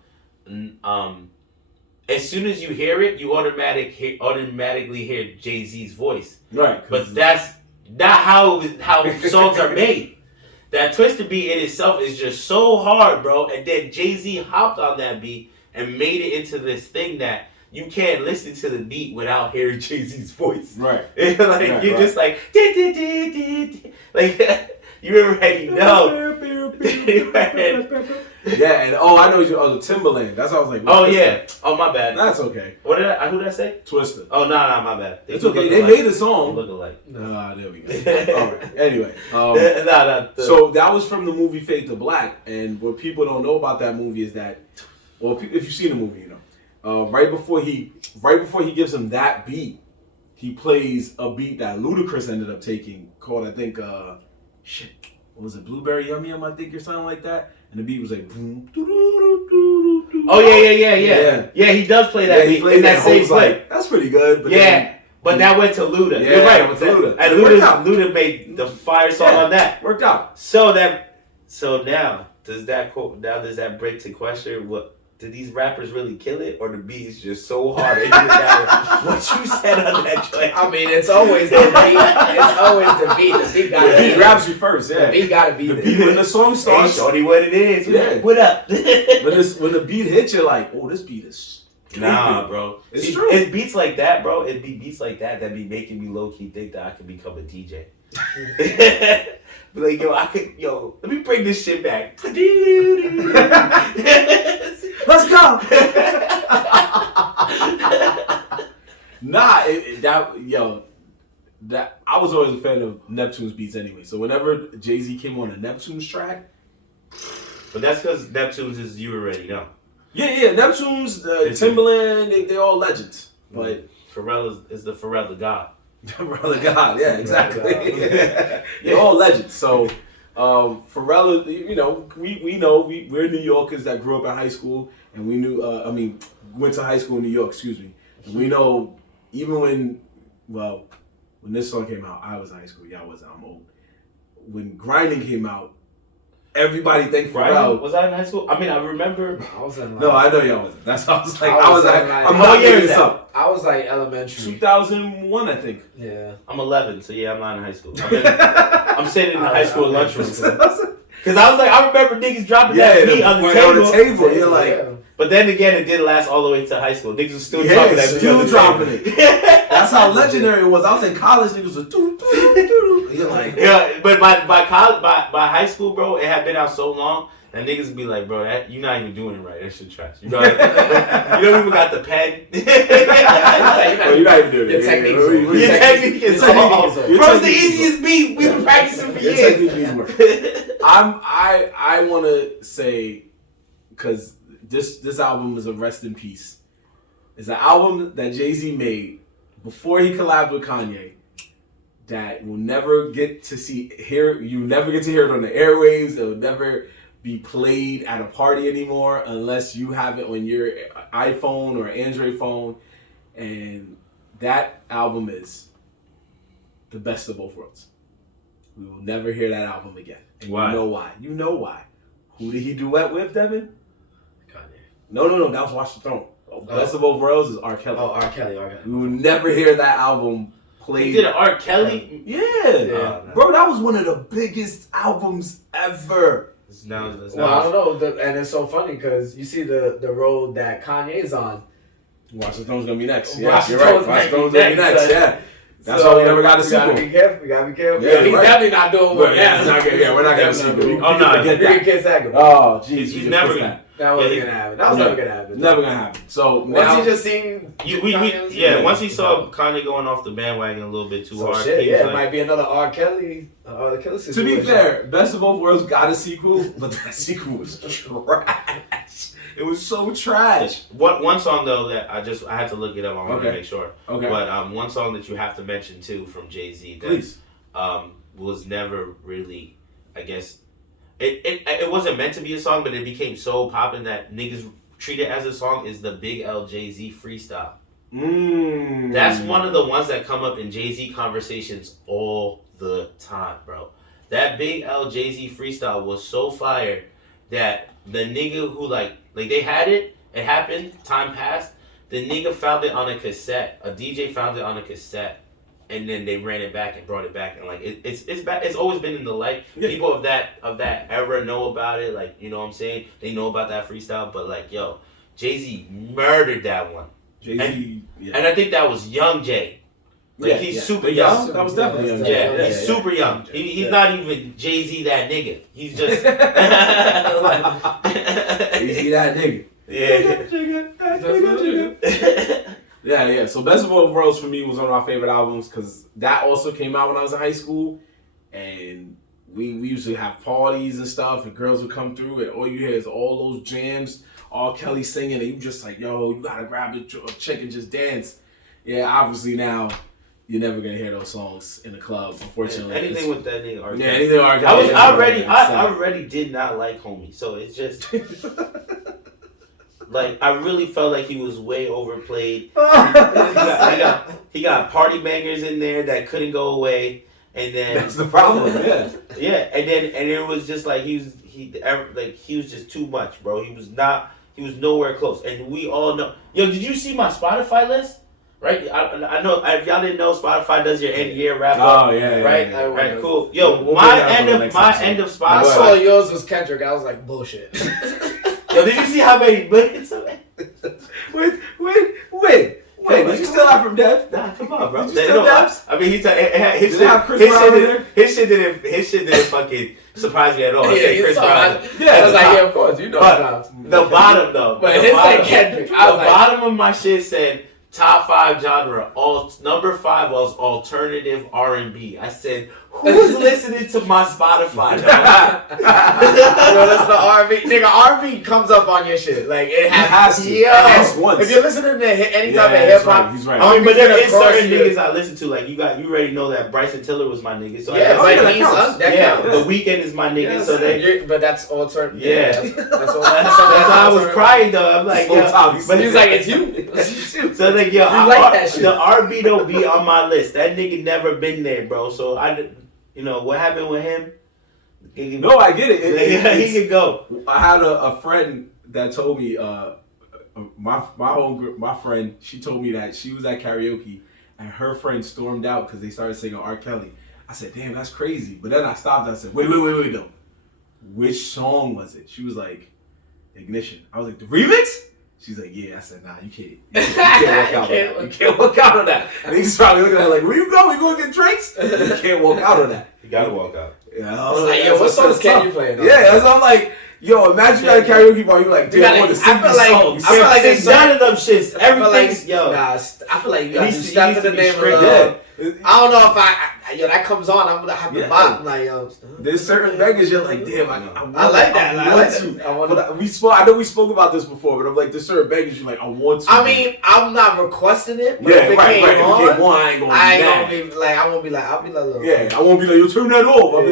as soon as you hear it, you automatically hear Jay-Z's voice. Right. But that's not how songs are made. That Twister beat in itself is just so hard, bro. And then Jay-Z hopped on that beat and made it into this thing that you can't listen to the beat without hearing Jay-Z's voice. Right. Just like, like you already know. Yeah, and I know the Timberland. That's how I was like. Oh yeah. Oh my bad. That's okay. Who did I say? Twister. Oh no, my bad. It's okay. They made the song. Look alike. There we go. All right. Anyway, so that was from the movie Fade to Black, and what people don't know about that movie is that, well, if you've seen the movie, right before he gives him that beat, he plays a beat that Ludacris ended up taking called, I think, what was it, Blueberry Yum Yum, I think, or something like that. And the beat was like, boom, oh yeah. He does play that beat in that same play. That's pretty good. But but that went to Luda. Yeah, you're right. Went to Luda. And Luda made the fire song on that. Worked out. So now does that break to question what? Did these rappers really kill it, or the beat is just so hard? What you said on that joint? I mean, it's always the beat. It's always the beat. The beat gotta be. He grabs you first. Yeah. The beat gotta be. The beat when the song starts. Hey, shorty, what it is? Yeah. What up? when the beat hits, you're like, oh, this beat is. Nah, bro. It's true. It's beats like that, bro. It be beats like that be making me low key think that I could become a DJ. Be like, let me bring this shit back. Let's go. That I was always a fan of Neptune's beats anyway. So whenever Jay-Z came on a Neptune's track, but that's because Neptune's is you already know. Yeah. Neptune's, Timberland, they're all legends. But Pharrell is the Pharrell the God. Pharrell the God, yeah, exactly. They're all legends. So Pharrell, we're New Yorkers that grew up in high school, and we knew. Went to high school in New York. Excuse me. And we know even when this song came out, I was in high school. Yeah, I wasn't. I'm old. When Grinding came out, everybody think Right? Pharrell. Was I in high school? I mean, I remember. I was in like, No, I know y'all wasn't. That's how I was like. I I was was like, in, like- I'm What not year making is this that? up. I was like elementary. 2001, I think. Yeah. I'm 11, so yeah, I'm not in high school. I'm sitting in the high school lunchroom. Because I was like, I remember niggas dropping that meat on the table. You're like, Yeah. But then again, it didn't last all the way to high school. Niggas was still yeah, dropping that meat. still on the dropping table. it. That's how legendary it was. I was in college, niggas was doo doo doo. You're like, Yeah, but by college, by high school, bro, it had been out so long that niggas would be like, bro, that you're not even doing it right. That shit trash. You don't even got the pen. well, you're not even doing it. Your technique's Yeah, over. Your technique is off. Your Bro, it's the technique is easiest beat. We've been practicing for Your years. technique needs work. I want to say, because this album is a rest in peace. It's an album that Jay-Z made before he collabed with Kanye that will never get to hear. You never get to hear it on the airwaves. It will never be played at a party anymore unless you have it on your iPhone or Android phone. And that album is the best of both worlds. We will never hear that album again. And Why? You know why. You know why. Who did he duet with, Devin? Kanye. No. That was Watch the Throne. Best of both worlds is R. Kelly. Oh, R. Kelly. We will never hear that album played. He did an R. Kelly. Yeah. Bro, that was one of the biggest albums ever. Now, Well, I don't know, and it's so funny because you see the road that Kanye's on. Watch the Throne's gonna be next. Yeah, Watch the you're right. Throne's Watch the gonna Throne's be gonna be next, next. son. Yeah. That's why we never got a We gotta sequel. be careful. We gotta be careful. Yeah, He's right. definitely not doing But one. yeah, it's not good. Yeah, we're not gonna see. Definitely We not Oh, no. forget doing. that. Kiss that. Oh, jeez. He's never gonna. gonna. That wasn't Yeah, gonna happen. That was no. never gonna happen. Never gonna happen. So Once now, he just seen. Once he saw Kanye going off the bandwagon a little bit too hard. Shit, he yeah, was it like, might be another R. Kelly situation. to be fair, Best of Both Worlds got a sequel, but that sequel was trash. It was so trash. one song though that I had to look it up. I wanted to make sure. Okay. But one song that you have to mention too from Jay-Z that Please. was never really, I guess, it wasn't meant to be a song, but it became so poppin' that niggas treat it as a song. Is the Big L Jay-Z freestyle? That's one of the ones that come up in Jay-Z conversations all the time, bro. That Big L Jay-Z freestyle was so fire that the nigga who like they had it happened, time passed. The nigga found it on a cassette. A DJ found it on a cassette, and then they ran it back and brought it back, and like it's back. It's always been in the light. Yeah. People of that era know about it. Like, you know what I'm saying? They know about that freestyle, but like, yo, Jay-Z murdered that one. Jay-Z, And I think that was young Jay. Like, he's super young. That was definitely young. Yeah, he's super young. He's not even Jay-Z that nigga. He's just Jay-Z that nigga. Yeah. Yeah. So Best of Both Worlds for me was one of my favorite albums because that also came out when I was in high school, and we usually have parties and stuff, and girls would come through, and all you hear is all those jams, all Kelly singing, and you just like, yo, you gotta grab a chick and just dance. Yeah, obviously now you're never gonna hear those songs in the club, unfortunately. Anything with that nigga. Yeah, anything with R. Kelly. I already did not like Homie, so it's just like I really felt like he was way overplayed. He got party bangers in there that couldn't go away, and then That's the problem. Yeah. yeah, and then it was just like he was just too much, bro. He was nowhere close, and we all know. Yo, did you see my Spotify list? Right, I know if y'all didn't know, Spotify does your end of year wrap up. Oh yeah. Right, Yeah. right, cool. Yo, We'll my bring that up end on the of next my episode. end of I saw Spotify. yours was Kendrick. I was like, bullshit. Yo, did you see how many minutes of it? Wait. Did you steal that from Dev? Nah, come on, bro. Did you steal Dev's? I mean, his Did shit. it have Chris Brown in there? His shit didn't fucking surprise me at all. I said you Chris saw Brown. I was like, yeah, of course, you know But about the bottom though. But the his bottom, said Kendrick. The I was like, bottom of my shit said top 5 genre. Number 5 was alternative R&B. I said, who's listening to my Spotify? Yo, that's the R&B. Nigga, R&B comes up on your shit. Like, it has to. It has once. If you're listening to any type of Yeah, hip hop, he's right. I mean, but there is Across certain your- niggas I listen to. Like you already know that Bryson Tiller was my nigga. So yeah, I but that he's counts. that yeah, counts. The Weeknd is my nigga. Yes, so But that's alternative. Yeah. That's all. that's why I was crying though. I'm like, Slow yo, top, but He's like, it's you. so like, yo, You like that shit. the R&B don't be on my list. That nigga never been there, bro. So you know what happened with him? No, I get it. He can go. I had a friend that told me, my friend, she told me that she was at karaoke and her friend stormed out because they started singing R. Kelly. I said, damn, that's crazy. But then I stopped and I said, wait, though. Which song was it? She was like, Ignition. I was like, the remix? She's like, yeah. I said, nah, you can't. You can't walk out on that. You can't walk out on that. And he's probably looking at her like, where you going? We going to get drinks? You can't walk out on that. You gotta walk out. Yeah, I was like, yo, what songs can you play? Yeah, that's what I'm like, yo, imagine you're at a karaoke bar, you're like, dude, I want to sing these songs. I feel like it's none of them shits. Everything's, yo. Nah, I feel like you gotta do needs Step in to the be Name of straight. Love. I don't know if yo, that comes on, I'm gonna have to bop. Like, yo. There's certain bangers you're like, damn, I like that. I want to. I know we spoke about this before, but I'm like, there's certain bangers you're like, I want to. I mean, I'm not requesting it, but yeah, if it right. came If it on, came on, I ain't gonna be like, I won't be like, I'll be like, look. yeah, I won't be like, yo, turn that off. I'll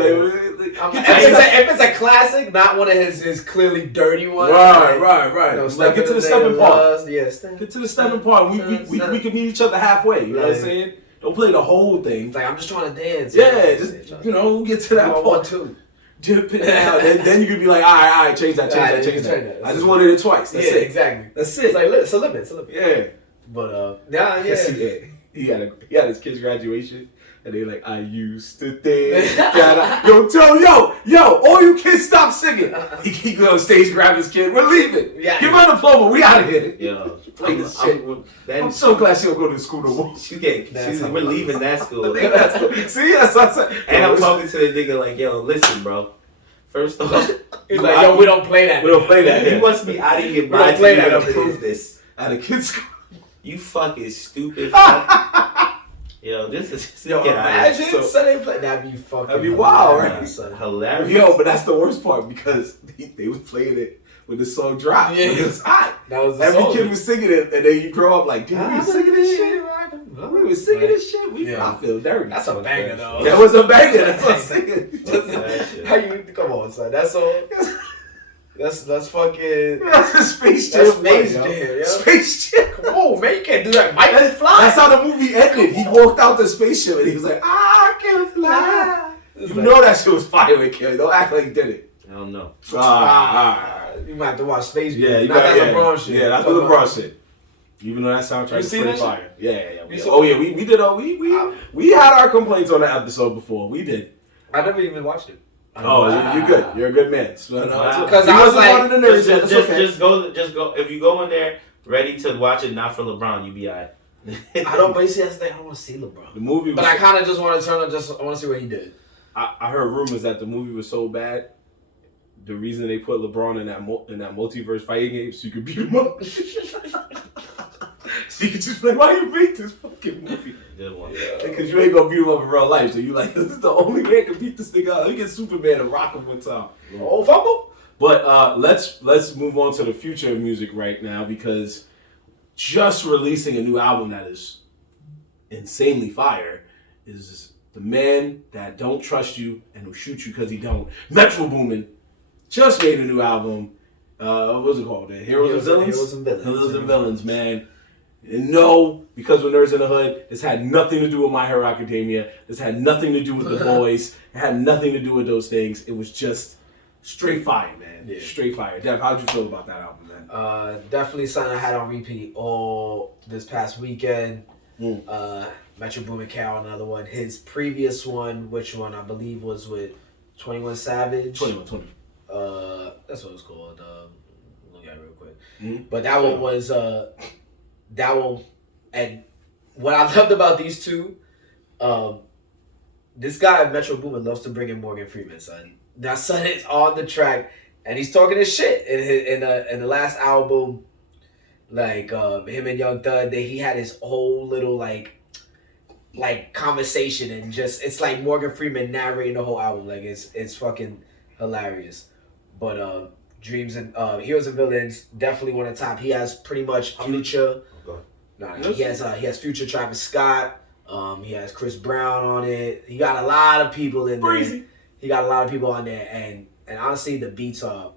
be like, if it's a classic, not one of his clearly dirty ones. Right. You know, Like, get to the stepping part. Yeah, get to the stepping part. We can meet each other halfway. You know what I'm saying? Don't play the whole thing. It's like, I'm just trying to dance. Yeah, just, get to that part. Too. Dip it out. Then you could be like, all right, change that. I just wanted it twice. That's it. Exactly. That's it. It's like, it's a limit. Yeah. But, yeah. He had his kid's graduation. And they like, I used to think. Yo, all you kids stop singing. He go on stage, grab his kid. We're leaving. Yeah. Give her a diploma. We out of here. Yo, play this shit. I'm so glad she don't go to school no more. We're leaving that school. See, that's what I said. And I'm talking to the nigga like, yo, listen, bro. First off, he's like, yo, we don't play that. We don't play that. You must be out of your mind to approve this. At a kid's school. You fucking stupid fuck. Yo, this is... imagine Sunday play. That'd be fucking... That'd be wild, right? Hilarious. Yo, but that's the worst part because they was playing it when the song dropped. Yeah. It was hot. That was Every kid was singing it, and then you grow up like, dude, we was singing this shit. We was singing this shit. I feel dirty. That's a banger, though. That was a banger. That's what I'm saying. How you... Come on, son. That's all... That's fucking... That's a Space Jam. That's Space Jam, yo. Space Jam. Come on, man. You can't do that. Mike can fly. That's how the movie ended. He walked out the spaceship and he was like, I can fly. You know that shit was fire with Kelly. Don't act like he did it. I don't know. You might have to watch Space Jam. Yeah, you not that LeBron shit. Yeah, that's the LeBron shit. Even though that soundtrack is pretty fire. Yeah. We did all... We had our complaints on the episode before. We did. I never even watched it. Oh, you're good. You're a good man. Because I was like, one of the nerds. Just go. If you go in there ready to watch it, not for LeBron, you be alright. I don't. But you see, that's the thing. I don't want to see LeBron. The movie, but I kind of just want to turn on. I want to see what he did. I heard rumors that the movie was so bad. The reason they put LeBron in that multiverse fighting game so you could beat him up. So you could just be like, why you make this fucking movie? Because you ain't gonna beat him up in real life. So you like, this is the only man can beat this nigga up. You get Superman and rock him one time. Oh, fumble. But let's move on to the future of music right now because just releasing a new album that is insanely fire is the man that don't trust you and will shoot you because he don't. Metro Boomin just made a new album. What's it called? Heroes and Villains, man. And no, because we're Nerds in the Hood, this had nothing to do with My Hero Academia. This had nothing to do with The Boys. It had nothing to do with those things. It was just straight fire, man. Yeah. Straight fire. Dev, how'd you feel about that album, man? Definitely something I had on repeat all this past weekend. Metro Boomin came out another one. His previous one, which one I believe was with 21 Savage. 21. That's what it was called. Look at it real quick. But that one was... That one, and what I loved about these two, this guy Metro Boomin loves to bring in Morgan Freeman, son. That son is on the track, and he's talking his shit in the last album, like him and Young Thug. He had his whole little like conversation, and just it's like Morgan Freeman narrating the whole album. Like it's fucking hilarious, but Dreams and Heroes and Villains definitely one of the top. He has pretty much Future. He has Future, Travis Scott. He has Chris Brown on it. He got a lot of people in there. He got a lot of people on there, and honestly, the beats are.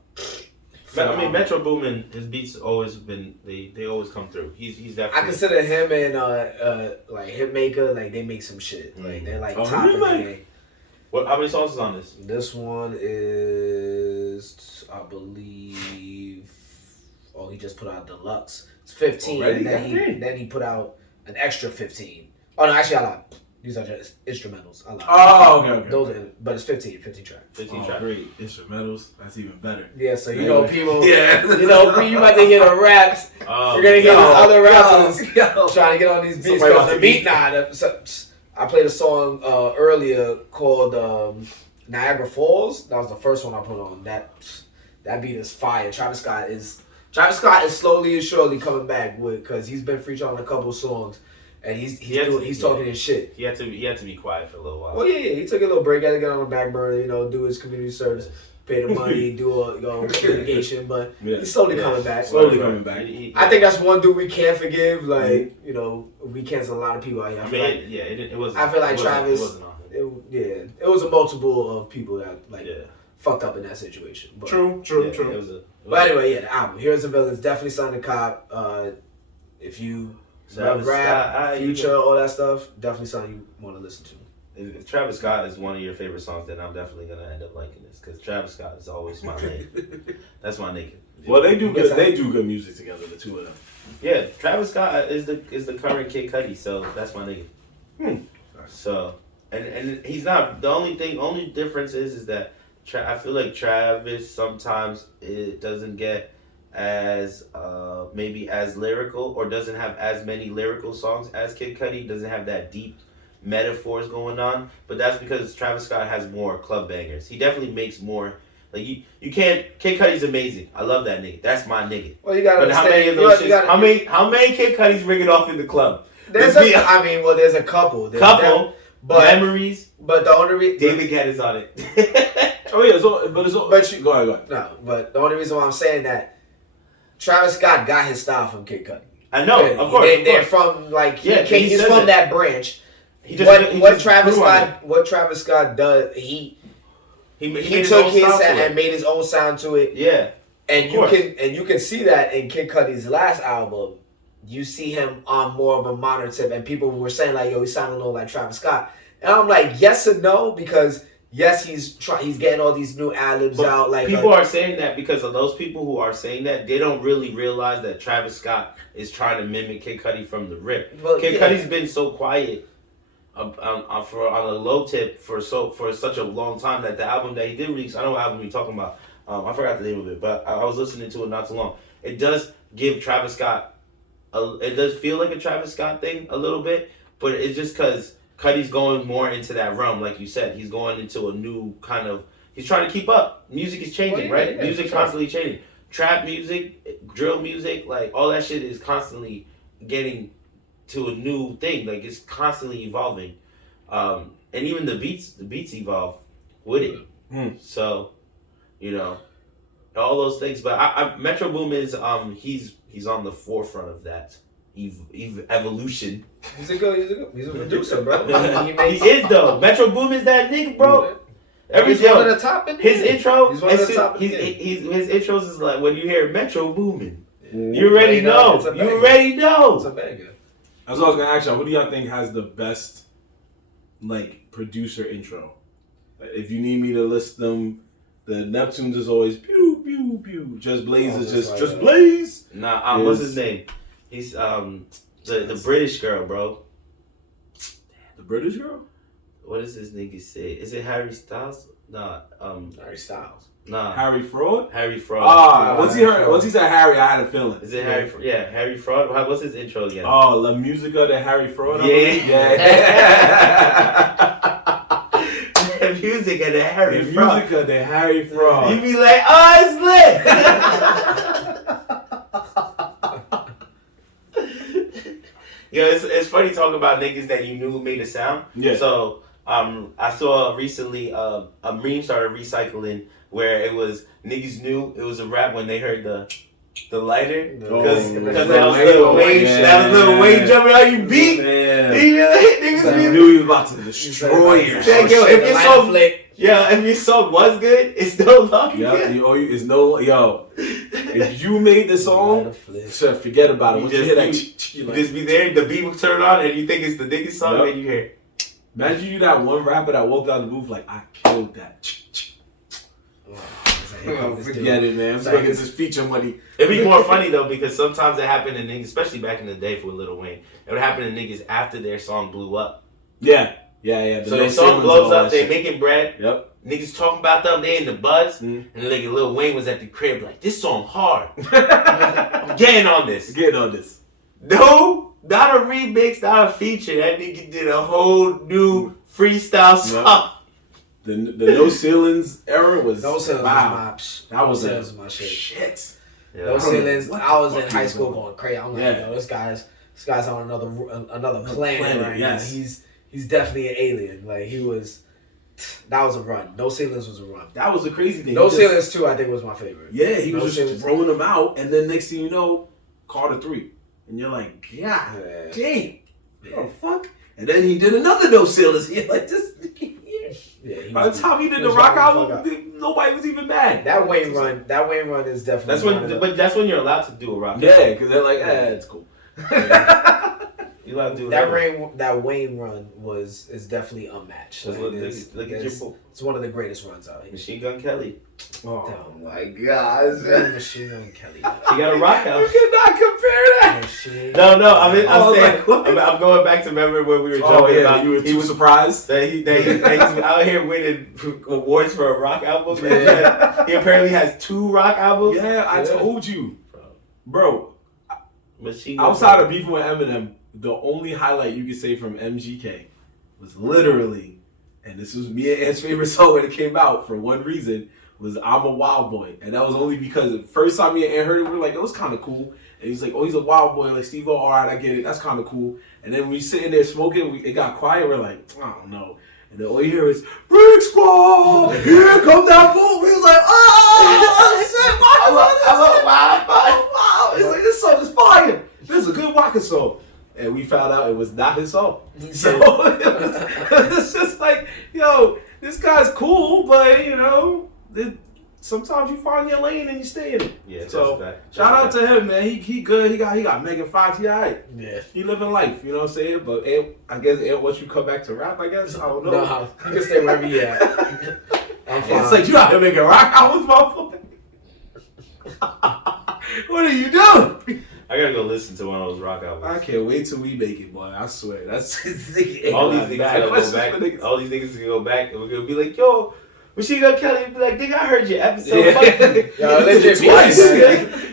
I mean, Metro Boomin, his beats always been they always come through. He's definitely. I consider him and like Hitmaker, like they make some shit. Like they're like top in the game. How many songs is on this? This one is, I believe. Oh, he just put out deluxe. It's 15, Already? and then he put out an extra 15. Oh no, actually I lied. These are just instrumentals. I lied. Oh, okay. Those are, but it's 15 tracks. 15 tracks. Great instrumentals. That's even better. Yeah, so you know people. Yeah. You know, you about to hear the raps. You're gonna hear these other rappers trying to get on these beats. Because the beat, I played a song earlier called Niagara Falls. That was the first one I put on. That beat is fire. Travis Scott is slowly and surely coming back because he's been featured on a couple of songs, and he's talking his shit. He had to be quiet for a little while. Well, yeah. He took a little break. Had to get on the back burner. You know, do his community service, pay the money, do a litigation. But he's slowly coming back. Slowly coming back. I think that's one dude we can't forgive. Like you know, we cancel a lot of people out here. It wasn't. I feel like Travis. It wasn't on it was a multiple of people that fucked up in that situation. But, True. But anyway, the album Heroes and Villains definitely signed the cop. If you love rap, Future, all that stuff, definitely something you want to listen to. If Travis Scott is one of your favorite songs, then I'm definitely gonna end up liking this because Travis Scott is always my nigga. That's my nigga. Well, they do good. They do good music together, the two of them. Yeah, Travis Scott is the current Kid Cudi, so that's my nigga. So, and he's not the only difference is that I feel like Travis sometimes it doesn't get as maybe as lyrical or doesn't have as many lyrical songs as Kid Cudi. Doesn't have that deep metaphors going on, but that's because Travis Scott has more club bangers. He definitely makes more. Like you can't. Kid Cudi's amazing. I love that nigga. That's my nigga. Well, you gotta. But how many of those? How many Kid Cudis ring it off in the club? There's a couple. Memories. But the only reason David Guetta's on it. Oh yeah, go ahead. No, but the only reason why I'm saying that Travis Scott got his style from Kid Cudi. I know, of course. They're from he's from that branch. What Travis Scott does, he took his sound and made his own sound to it. Yeah, and you can see that in Kid Cudi's last album. You see him on more of a modern tip, and people were saying like, "Yo, he sounded a little like Travis Scott." And I'm like, yes and no, because yes, he's getting all these new ad-libs out. Like people are saying that because of those people who are saying that they don't really realize that Travis Scott is trying to mimic Kid Cudi from the rip. Kid Cudi's been so quiet on a low tip for such a long time that the album that he did release, I know what album you're talking about. I forgot the name of it, but I was listening to it not too long. It does give Travis Scott. It does feel like a Travis Scott thing a little bit, but it's just because Cudi's going more into that realm, like you said. He's going into a new kind of. He's trying to keep up. Music is changing, right? Yeah, music constantly changing. Trap music, drill music, like all that shit is constantly getting to a new thing. Like it's constantly evolving, and even the beats evolve with it. So, all those things. But Metro Boom is he's on the forefront of that evolution. He's a producer, bro. He is though. Metro Boom is that nigga, bro. He's one of the top. His intro. He's one of the top. His intros is like when you hear Metro Booming, you already know. You already know. It's a banger. That's what I was gonna ask y'all. Who do y'all think has the best, producer intro? If you need me to list them, the Neptunes is always pew pew pew. Just Blaze is just Blaze. Nah, what's his name? He's the British girl, bro. The British girl? What does this nigga say? Is it Harry Styles? Nah, Harry Styles. Nah. Harry Fraud? Harry Fraud. Once he said Harry, I had a feeling. Is it Harry? Yeah, Harry Fraud. What's his intro again? Oh, La Musica de Harry Fraud. Yeah. The music of the Harry Fraud. The music of the Harry Fraud. You be like, oh, it's lit. It's funny talking about niggas that you knew who made a sound. Yeah. So I saw recently a meme started recycling where it was niggas knew it was a rap when they heard the lighter because that was Lil Wayne. That was Lil Wayne jumping out you beat. Niggas knew he was about to destroy your shit. If your song was good, it's no longer good. If you made the song, forget about it. Once you hear that, you just be there, the beat will turn on, and you think it's the nigga's song, and you hear. Imagine you that one rapper that walked out of the booth like, I killed that. Forget it, man. I'm gonna get this feature money. It'd be more funny though because sometimes it happened to niggas, especially back in the day for Lil Wayne. It would happen to niggas after their song blew up. Yeah. So their song blows up, they shit. making bread. Yep. Niggas talking about them, they in the buzz, and like Lil Wayne was at the crib like, this song hard. I'm getting on this. No, not a remix, not a feature. That nigga did a whole new freestyle song. The No Ceilings era was No Ceilings wow. That was my shit. Shit. Yeah, No Ceilings. I was in high school going? going crazy. I'm like, Yeah. yo, this guy's on another planet right yes. now. He's definitely an alien. Like that was a run. No Ceilings was a run. That was the crazy thing. No Ceilings 2, I think, was my favorite. Yeah, he No was just Ceilings. throwing them out, and then next thing you know, Carter 3. And you're like, God Yeah. damn. Oh, fuck. And then he did another No Ceilings. You're like, this. Yeah, By the time he did the rock album, nobody was even mad. That Wayne run is definitely. That's when you're allowed to do a rock. Yeah, because they're like, it's cool. You allowed to do that Wayne run is definitely unmatched. Like, look at your book. It's one of the greatest runs out here. Machine Gun Kelly. Oh my God. Machine Gun Kelly. He got a rock album. You cannot compare that. No. I'm saying. Like, I'm going back to remember when we were joking about. You were too surprised that he's out here winning awards for a rock album. Yeah. He apparently has 2 rock albums. Yeah, I told you, bro. Machine Gun Outside Kelly. of beefing with Eminem, the only highlight you could say from MGK was literally, and this was me and Ant's favorite song when it came out for one reason, was I'm a Wild Boy. And that was only because the first time me and Ant heard it, we were like, it was kind of cool. And he's like, oh, he's a wild boy. Like, Steve-O, all right, I get it. That's kind of cool. And then when we sitting there smoking, it got quiet. We're like, I don't know. And then all you hear is, Brick Squad! Here come that boat! We was like, oh, shit, wow. It's like, this song is fire. This is a good Waka song. And we found out it was not his song. So it's just like, yo, this guy's cool, but, you know, sometimes you find your lane and you stay in it. Yeah, so that's shout out to him, man. He good. He got Megan Fox. He all right. Yeah. He living life. You know what I'm saying? But I guess once you come back to rap, I guess I don't know. No, you can stay wherever you at. I'm fine. It's like you out here making rock albums, motherfucker. What are you doing? I gotta go listen to one of those rock albums. I can't wait till we make it, boy. I swear. That's all these niggas gotta go back. All these niggas gonna go back and we're gonna be like, yo, Machine Gun Kelly be like, nigga, I heard your episode. Yeah. Yo, you did it twice.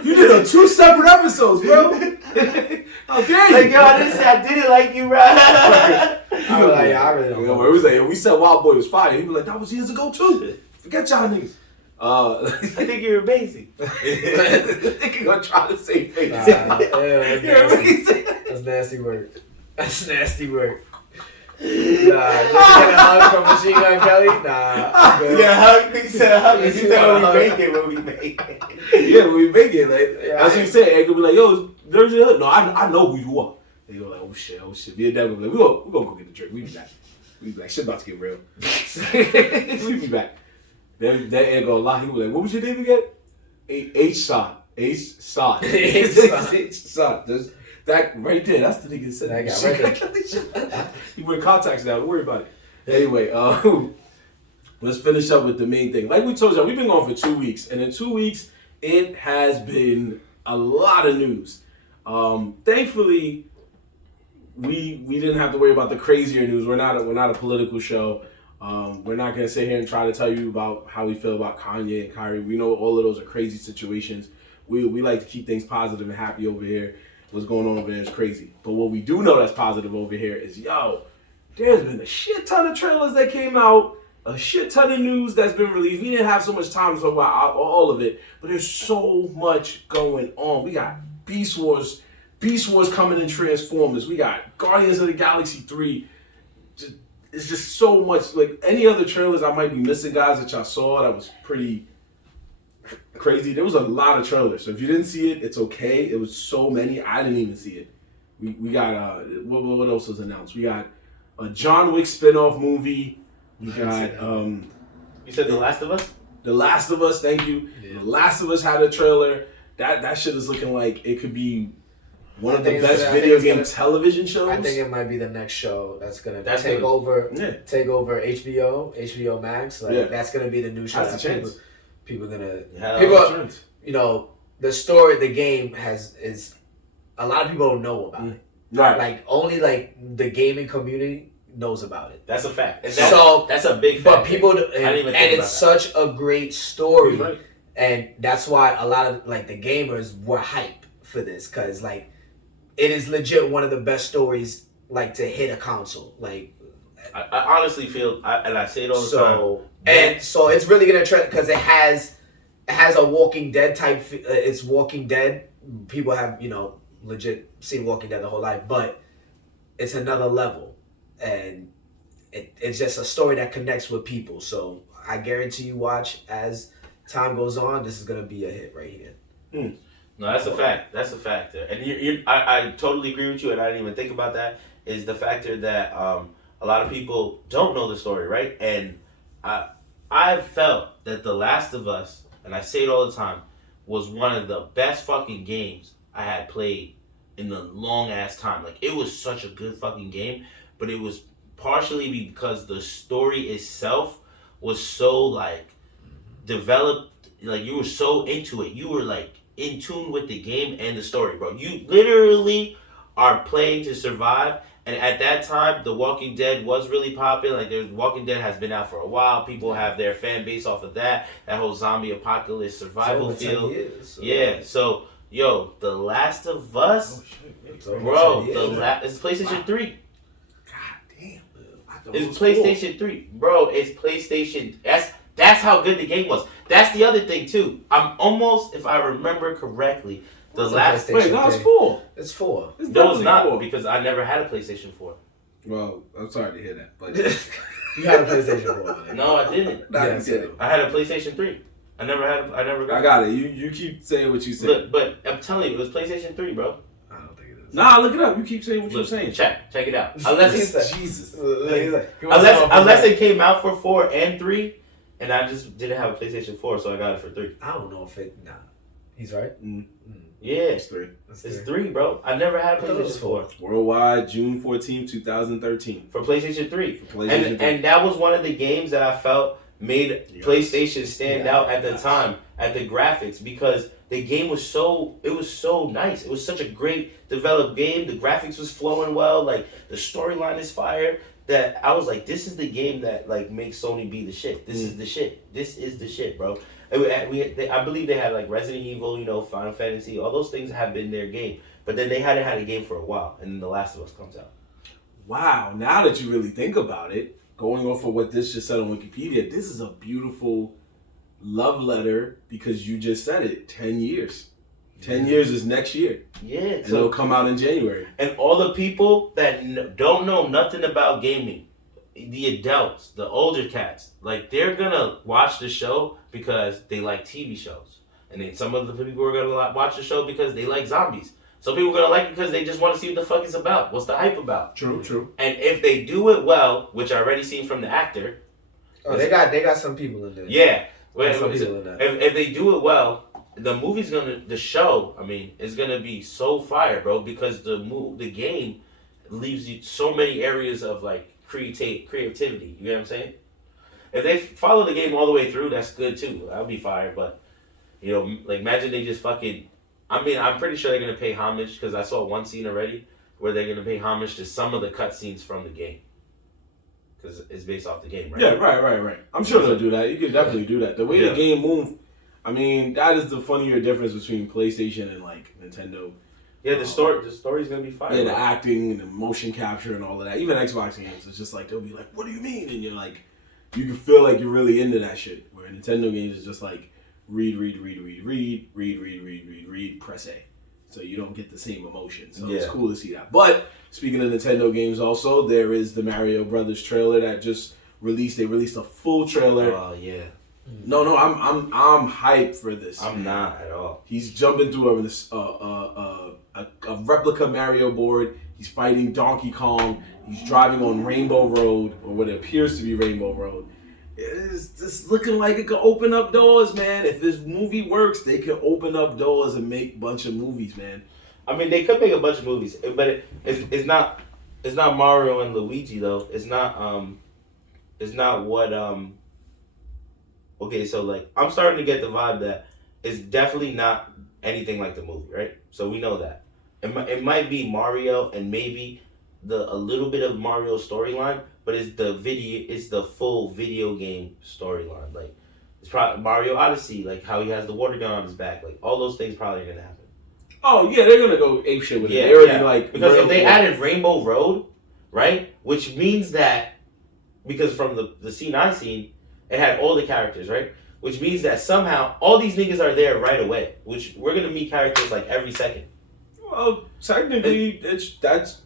You did on 2 separate episodes, bro. Okay. Like, yo, I did it like you, bro. I was like, yeah, I really don't know. It was like, we said Wild Boy was fire. He was like, that was years ago too. Forget y'all niggas. I think you're amazing. Nigga gonna try to save face. You're amazing. That's nasty work. That's nasty work. Nah, just get a hug from Machine Gun Kelly? Nah. Yeah, hug. He said hug. He said when we make it. Yeah, when we make it. Like, that's what he said. Ed could be like, yo, there's your hood. No, I know who you are. They go like, oh shit. Me and Dad will be like, we gonna go get the drink. We be back. Shit about to get real. We be back. That Ed gonna lie. He was like, what was your name again? H-Shot. H-Shot. H-Shot. That right there, that's the nigga that said that. Right there. He wear contacts now, don't worry about it. Anyway, let's finish up with the main thing. Like we told y'all, we've been gone for 2 weeks. And in 2 weeks, it has been a lot of news. Thankfully, we didn't have to worry about the crazier news. We're not a political show. We're not going to sit here and try to tell you about how we feel about Kanye and Kyrie. We know all of those are crazy situations. We like to keep things positive and happy over here. What's going on over there is crazy. But what we do know that's positive over here is, yo, there's been a shit ton of trailers that came out, a shit ton of news that's been released. We didn't have so much time to talk about all of it, but there's so much going on. We got Beast Wars coming in Transformers. We got Guardians of the Galaxy 3. It's just so much. Like any other trailers I might be missing, guys, that y'all saw that was pretty crazy. There was a lot of trailers. So if you didn't see it, it's okay. It was so many. I didn't even see it. We got what else was announced? We got a John Wick spin-off movie. We got You said The Last of Us? The Last of Us, thank you. Yeah. The Last of Us had a trailer. That shit is looking like it could be one of the best video game television shows. I think it might be the next show that's gonna take over HBO Max. Like that's gonna be the new show. That's a chance. People gonna the story, the game is a lot of people don't know about it. Right. Like only like the gaming community knows about it. That's a fact. That's a big fact. But people and it's such a great story, right. And that's why a lot of like the gamers were hype for this because like it is legit one of the best stories like to hit a console. Like I honestly feel, and I say it all the time. And so it's really gonna trend because it has a Walking Dead type. It's Walking Dead. People have legit seen Walking Dead the whole life, but it's another level, and it's just a story that connects with people. So I guarantee you, watch as time goes on. This is gonna be a hit right here. No, that's a fact. That's a factor, and I totally agree with you. And I didn't even think about that. Is the factor that a lot of people don't know the story, right? And I felt that The Last of Us, and I say it all the time, was one of the best fucking games I had played in a long ass time. Like it was such a good fucking game, but it was partially because the story itself was so like developed. Like you were so into it. You were like in tune with the game and the story, bro. You literally are playing to survive. And at that time, The Walking Dead was really popular. Like, The Walking Dead has been out for a while. People have their fan base off of that. That whole zombie apocalypse survival feel. Yeah. So, yo, The Last of Us, bro. It's PlayStation 3. God damn, it's PlayStation 3, bro. It's PlayStation. That's how good the game was. That's the other thing too. I'm almost, if I remember correctly. It's 4. It's 4. No, it's not 4 because I never had a PlayStation 4. Well, I'm sorry to hear that, but you had a PlayStation 4. No, I didn't. I had a PlayStation 3. I got it. You keep saying what you say. Look, but I'm telling you, it was PlayStation 3, bro. I don't think it is. Nah, look it up. You keep saying what you're saying. Check it out. Unless Jesus. Unless it came out for 4 and 3, and I just didn't have a PlayStation 4, so I got it for 3. I don't know if it. Nah, he's right. Yeah, it's 3. It's 3, bro. I never had a PlayStation 4. Worldwide, June 14, 2013. For PlayStation 3. And that was one of the games that I felt made PlayStation stand out at the time, at the graphics, because the game was so nice. It was such a great developed game. The graphics was flowing well. Like, the storyline is fire. That I was like, this is the game that, like, makes Sony be the shit. This is the shit. This is the shit, bro. I believe they had like Resident Evil, Final Fantasy, all those things have been their game. But then they hadn't had a game for a while, and then The Last of Us comes out. Wow, now that you really think about it, going off of what this just said on Wikipedia, this is a beautiful love letter because you just said it. 10 years. 10 years is next year. Yeah. And it'll come out in January. And all the people that don't know nothing about gaming, the adults, the older cats, like they're gonna watch the show because they like TV shows, and then some of the people are gonna watch the show because they like zombies. Some people are gonna like it because they just want to see what the fuck it's about. What's the hype about? True. And if they do it well, which I already seen from the actor, they got some people in there. Yeah, if they do it well, the show is gonna be so fire, bro, because the game leaves you so many areas of like creativity. You know what I'm saying? If they follow the game all the way through, that's good too. That would be fire. But like imagine they just fucking. I'm pretty sure they're gonna pay homage because I saw one scene already where they're gonna pay homage to some of the cutscenes from the game because it's based off the game, right? Yeah, right. I'm sure they'll do that. You can definitely do that. The way the game moves, that is the funnier difference between PlayStation and like Nintendo. Yeah, the story's gonna be fire. Yeah, the acting and the motion capture and all of that. Even Xbox games, it's just like they'll be like, "What do you mean?" And you're like, you can feel like you're really into that shit. Where Nintendo games is just like read, press A. So you don't get the same emotion. So it's cool to see that. But speaking of Nintendo games, also there is the Mario Brothers trailer that just released. They released a full trailer. Oh yeah. No, I'm hyped for this. I'm not at all. He's jumping through a replica Mario board. He's fighting Donkey Kong. He's driving on Rainbow Road, or what appears to be Rainbow Road. It's just looking like it could open up doors, man. If this movie works, they can open up doors and make a bunch of movies, man. I mean, they could make a bunch of movies, but it's not Mario and Luigi though. It's not what Okay, so like I'm starting to get the vibe that it's definitely not anything like the movie, right? So we know that it might be Mario and maybe a little bit of Mario storyline, but it's the full video game storyline. Like it's probably Mario Odyssey, like how he has the water gun on his back, like all those things probably are gonna happen. Oh yeah, they're gonna go ape shit with it. Yeah, They already like because if they added Rainbow Road, right, which means that because from the scene I seen, it had all the characters, right? Which means that somehow all these niggas are there right away. Which we're gonna meet characters like every second. Well, technically, that's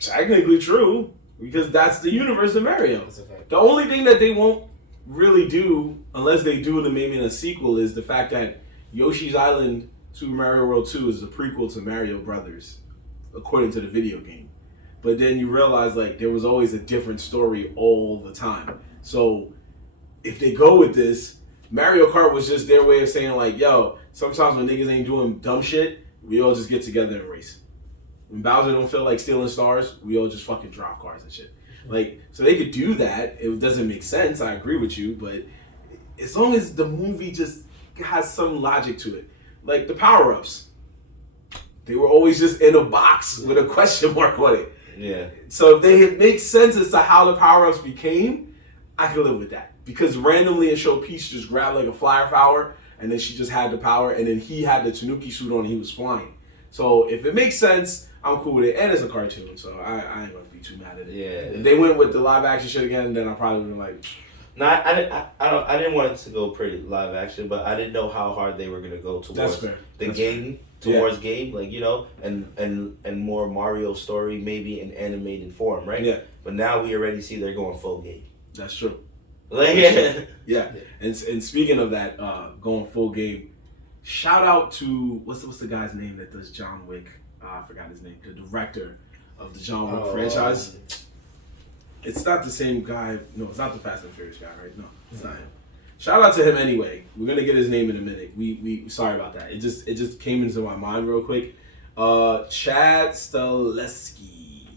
technically true because that's the universe of Mario. The only thing that they won't really do, unless they do it maybe in a sequel, is the fact that Yoshi's Island Super Mario World 2 is a prequel to Mario Brothers, according to the video game. But then you realize like there was always a different story all the time. So if they go with this, Mario Kart was just their way of saying like, yo, sometimes when niggas ain't doing dumb shit, we all just get together and race. When Bowser don't feel like stealing stars, we all just fucking drop cars and shit. Like, so they could do that. It doesn't make sense. I agree with you, but as long as the movie just has some logic to it, like the power-ups, they were always just in a box with a question mark on it. Yeah. So if it makes sense as to how the power-ups became, I can live with that. Because randomly it showed Peach just grabbed like a flyer flower, and then she just had the power, and then he had the Tanuki suit on and he was flying. So if it makes sense, I'm cool with it. And it's a cartoon, so I ain't gonna be too mad at it. Yeah. If they went with the live action shit again, then I probably would have been like... No, I didn't want it to go pretty live action, but I didn't know how hard they were gonna go towards game, like, you know, and more Mario story maybe in animated form, right? Yeah. But now we already see they're going full game. That's true. Like, yeah. And speaking of that, going full game, shout out to what's the guy's name that does John Wick? I forgot his name. The director of the John Wick franchise. It's not the same guy. No, it's not the Fast and Furious guy, right? No, it's not him. Shout out to him anyway. We're gonna get his name in a minute. We sorry about that. It just came into my mind real quick. Chad Stahelski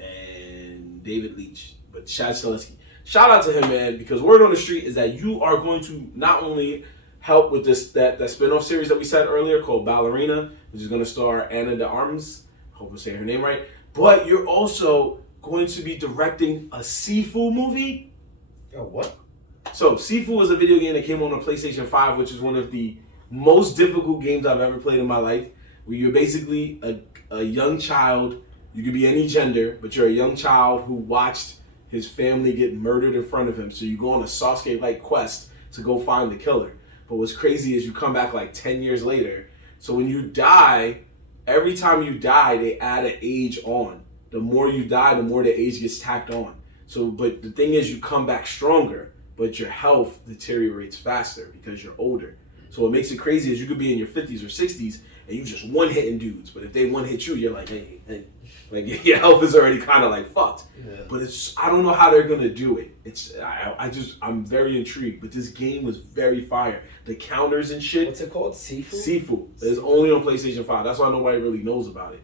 and David Leitch, but Chad Stahelski. Shout out to him, man, because word on the street is that you are going to not only help with that spin-off series that we said earlier called Ballerina, which is going to star Anna de Armas. Hope I'm saying her name right. But you're also going to be directing a Sifu movie. Oh, what? So Sifu is a video game that came on PlayStation 5, which is one of the most difficult games I've ever played in my life, where you're basically a young child. You could be any gender, but you're a young child who watched his family get murdered in front of him. So you go on a Sasuke-like quest to go find the killer. But what's crazy is you come back like 10 years later. So when you die, every time you die, they add an age on. The more you die, the more the age gets tacked on. So, but the thing is, you come back stronger, but your health deteriorates faster because you're older. So what makes it crazy is you could be in your 50s or 60s and you just one-hitting dudes. But if they one-hit you, you're like, hey. Like your health is already kind of like fucked. Yeah. But I don't know how they're gonna do it. I'm very intrigued. But this game was very fire. The counters and shit. What's it called? Sifu? Sifu. It's only on PlayStation 5. That's why nobody really knows about it.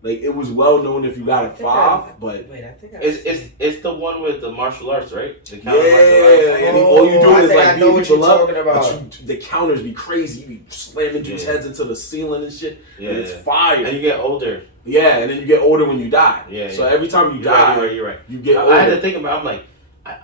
Like it was well known if you got a 5, but wait, I think it's the one with the martial arts, right? The counter martial arts. And all you do is like beat people up. But the counters be crazy. You be slamming dudes' heads into the ceiling and shit. Yeah, and it's fire. And you get older. Yeah, and then you get older when you die. Yeah. So every time you die, you're right. You get older. I had to think about it. I'm like, I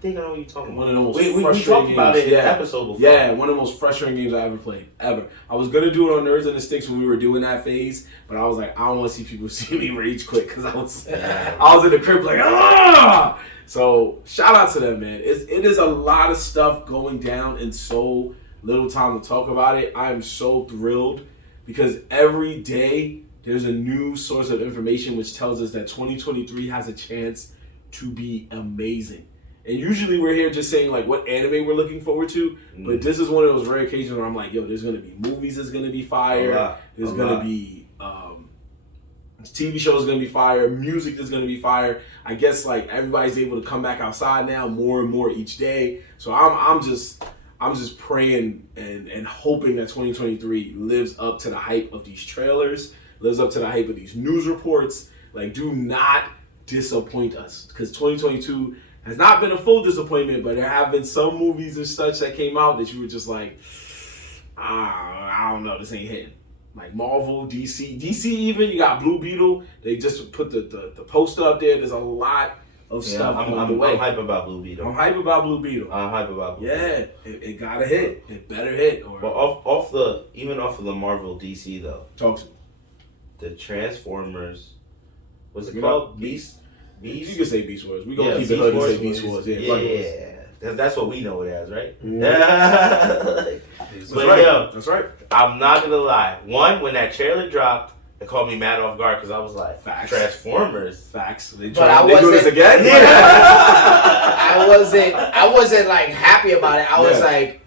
think I know what you're talking about. One of the most we frustrating talked about games. it in an episode before. Yeah, one of the most frustrating games I ever played. Ever. I was going to do it on Nerds and the Sticks when we were doing that phase, but I was like, I don't want to see people see me rage quit because I was in the crib like, ah! So, shout out to them, man. It is a lot of stuff going down in so little time to talk about it. I am so thrilled because every day there's a new source of information which tells us that 2023 has a chance to be amazing. And usually we're here just saying like what anime we're looking forward to, but this is one of those rare occasions where I'm like, yo, there's gonna be movies that's gonna be fire. There's gonna be TV shows gonna be fire. Music is gonna be fire. I guess like everybody's able to come back outside now more and more each day. So I'm just praying and hoping that 2023 lives up to the hype of these trailers, lives up to the hype of these news reports. Like, do not disappoint us, because 2022 has not been a full disappointment, but there have been some movies and such that came out that you were just like, I don't know, this ain't hitting. Like Marvel, DC even, you got Blue Beetle. They just put the poster up there. There's a lot of stuff on the way. I'm hype about Blue Beetle. I'm hype about Blue Beetle. Yeah, it gotta hit. It better hit. Or but off of the Marvel DC though. Talk to me. The Transformers, what's it called? Beast. You can say Beast Wars. We gonna keep it hood and say Beast Wars. Yeah. That's what we know it as, right? Mm-hmm. That's right. I'm not gonna lie. One, when that trailer dropped, it caught me mad off guard because I was like, Facts. Transformers. Facts. They do this again? I wasn't like happy about it. I was like,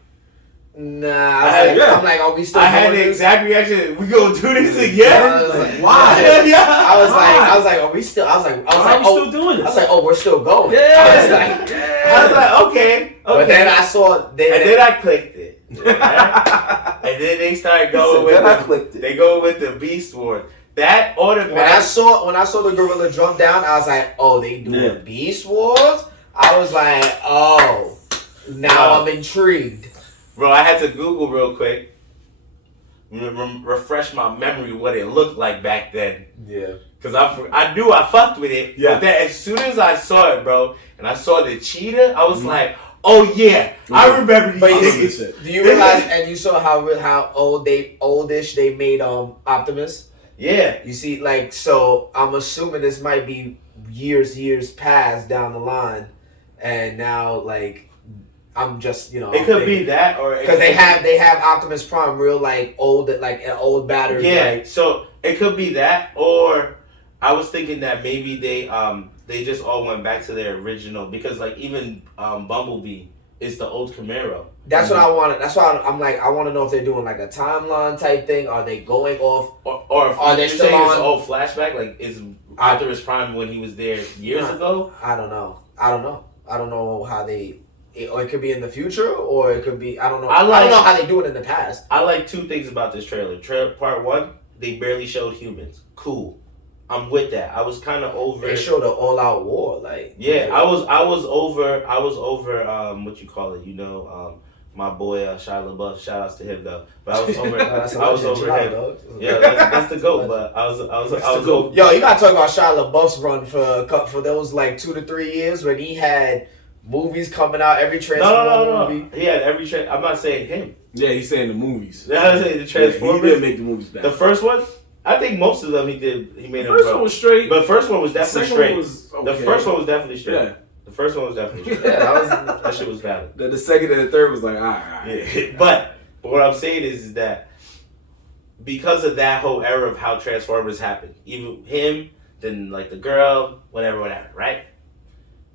nah. I'm like, are we still? I had the exact reaction. We gonna do this again? I was like, why? I was like, are we still? Still doing this? I was like, oh, we're still going. Yeah. I was like, okay. But then I saw, and then I clicked it. Right? And then they started going they go with the Beast Wars. That automatic. When I saw the gorilla drum down, I was like, oh, they doing Beast Wars? I was like, oh, now I'm intrigued. Bro, I had to Google real quick, refresh my memory what it looked like back then. Yeah. Because I knew I fucked with it. Yeah. But then as soon as I saw it, bro, and I saw the cheetah, I was like, oh yeah, I remember these niggas. Do you realize, and you saw how oldish they made Optimus? Yeah. You see, like, so I'm assuming this might be years past down the line, and now, like, I'm just, it could be that, or because they have Optimus Prime real like an old battery. Yeah, like, so it could be that, or I was thinking that maybe they just all went back to their original, because like even Bumblebee is the old Camaro. That's what I wanted. That's why I'm like, I want to know if they're doing like a timeline type thing. Are they going off, or are they still on? It's all flashback? Like is Optimus Prime when he was there years ago? I don't know how they. Or it could be in the future, or it could be, I don't know. I don't know how they do it in the past. I like two things about this trailer. Part one, they barely showed humans. Cool. I'm with that. I was kind of over. They showed an all-out war, like. Yeah, I was over. What you call it? My boy Shia LaBeouf. Shout outs to him though. But I was over. I was over him. Dog. Yeah, that's the GOAT. But I was over. Yo, you gotta talk about Shia LaBeouf's run for those like 2 to 3 years when he had movies coming out, every Transformers movie. He had every I'm not saying him. Yeah, he's saying the movies. I'm saying the Transformers. He did make the movies back. The first one, I think most of them he made them. The first one was straight. But the first one was definitely straight. Okay. The first one was definitely straight. Yeah. The first one was definitely straight. that shit was valid. The second and the third was like, all right. Yeah. But what I'm saying is that because of that whole era of how Transformers happened, even him, then like the girl, whatever, right?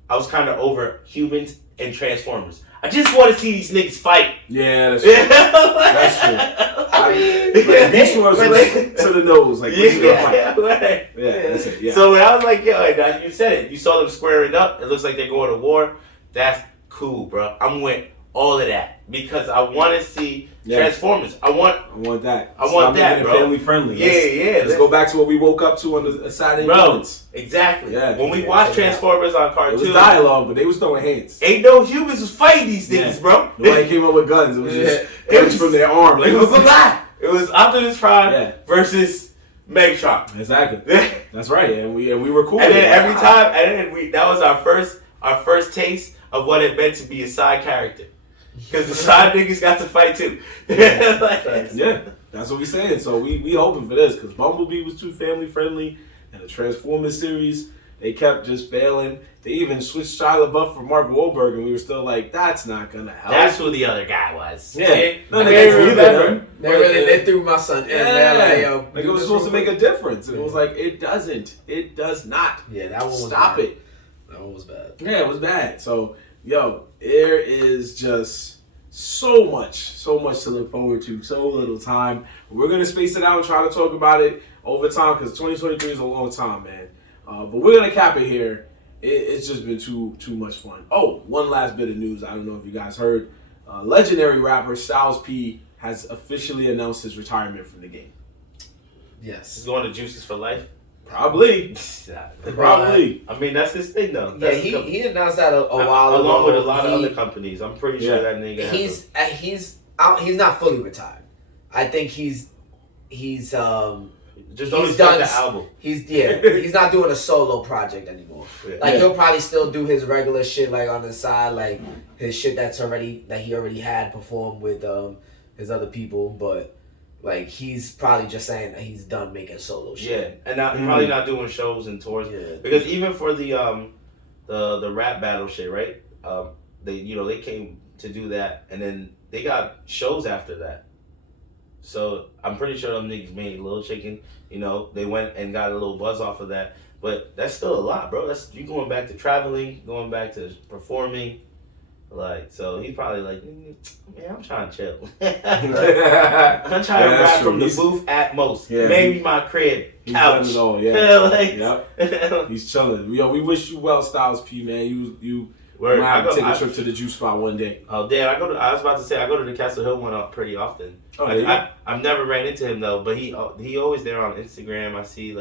I was kind of over humans and Transformers. I just want to see these niggas fight. Yeah, that's true. That's true. I mean, Beast Wars was to the nose. Like, that's it. Yeah. So when I was like, yo, you said it. You saw them squaring up. It looks like they're going to war. That's cool, bro. I'm with all of that because I want to see Transformers. I want that. I want that, bro. Family friendly. Yeah. Let's go back to what we woke up to on the Saturday mornings. Exactly. Yeah. When we watched Transformers on cartoon, it was dialogue, but they was throwing hands. Ain't no humans was fighting these things, bro. Nobody came up with guns. It was just guns from their arm. Like, it was a lot. It was Optimus Prime versus Megatron. Exactly. That's right. And we were cool. And then every time, that was our first taste of what it meant to be a side character. Because the side niggas got to fight too. Yeah, that's what we saying. So we hoping for this because Bumblebee was too family friendly, and the Transformers series they kept just failing. They even switched Shia LaBeouf for Mark Wahlberg, and we were still like, that's not gonna help. That's who the other guy was. Yeah, they threw my son in there. Like it was supposed to make a difference, and it was like it doesn't. It does not. Yeah, that one was Stop bad. it. That one was bad. Yeah, it was bad. So. Yo, there is just so much to look forward to, so little time. We're going to space it out and try to talk about it over time because 2023 is a long time, man. But we're going to cap it here. It's just been too much fun. Oh, one last bit of news. I don't know if you guys heard. legendary rapper Styles P has officially announced his retirement from the game. Yes. He's going to Juices for life. Probably. Probably. I mean, that's his thing, though. Yeah, he announced that a while ago. Along with a lot of other companies. I'm pretty sure that nigga he's not fully retired. I think he's just done the album. He's not doing a solo project anymore. Yeah. He'll probably still do his regular shit on the side, his shit that he already had performed with his other people, but he's probably just saying that he's done making solo shit. Yeah, and probably not doing shows and tours. Yeah. Because even for the rap battle shit, right? They came to do that, and then they got shows after that. So I'm pretty sure them niggas made Lil Chicken. They went and got a little buzz off of that. But that's still a lot, bro. You going back to traveling, going back to performing. So he's probably man, I'm trying to chill. I'm trying to rap from the booth at most. Yeah, maybe my crib, couch. He's done it all, yeah. Yep. He's chilling. We wish you well, Styles P, man. You might have to take a trip to the juice spot one day. Oh, damn. I was about to say, I go to the Castle Hill one pretty often. Oh, I've never ran into him, though, but he always there on Instagram. I see,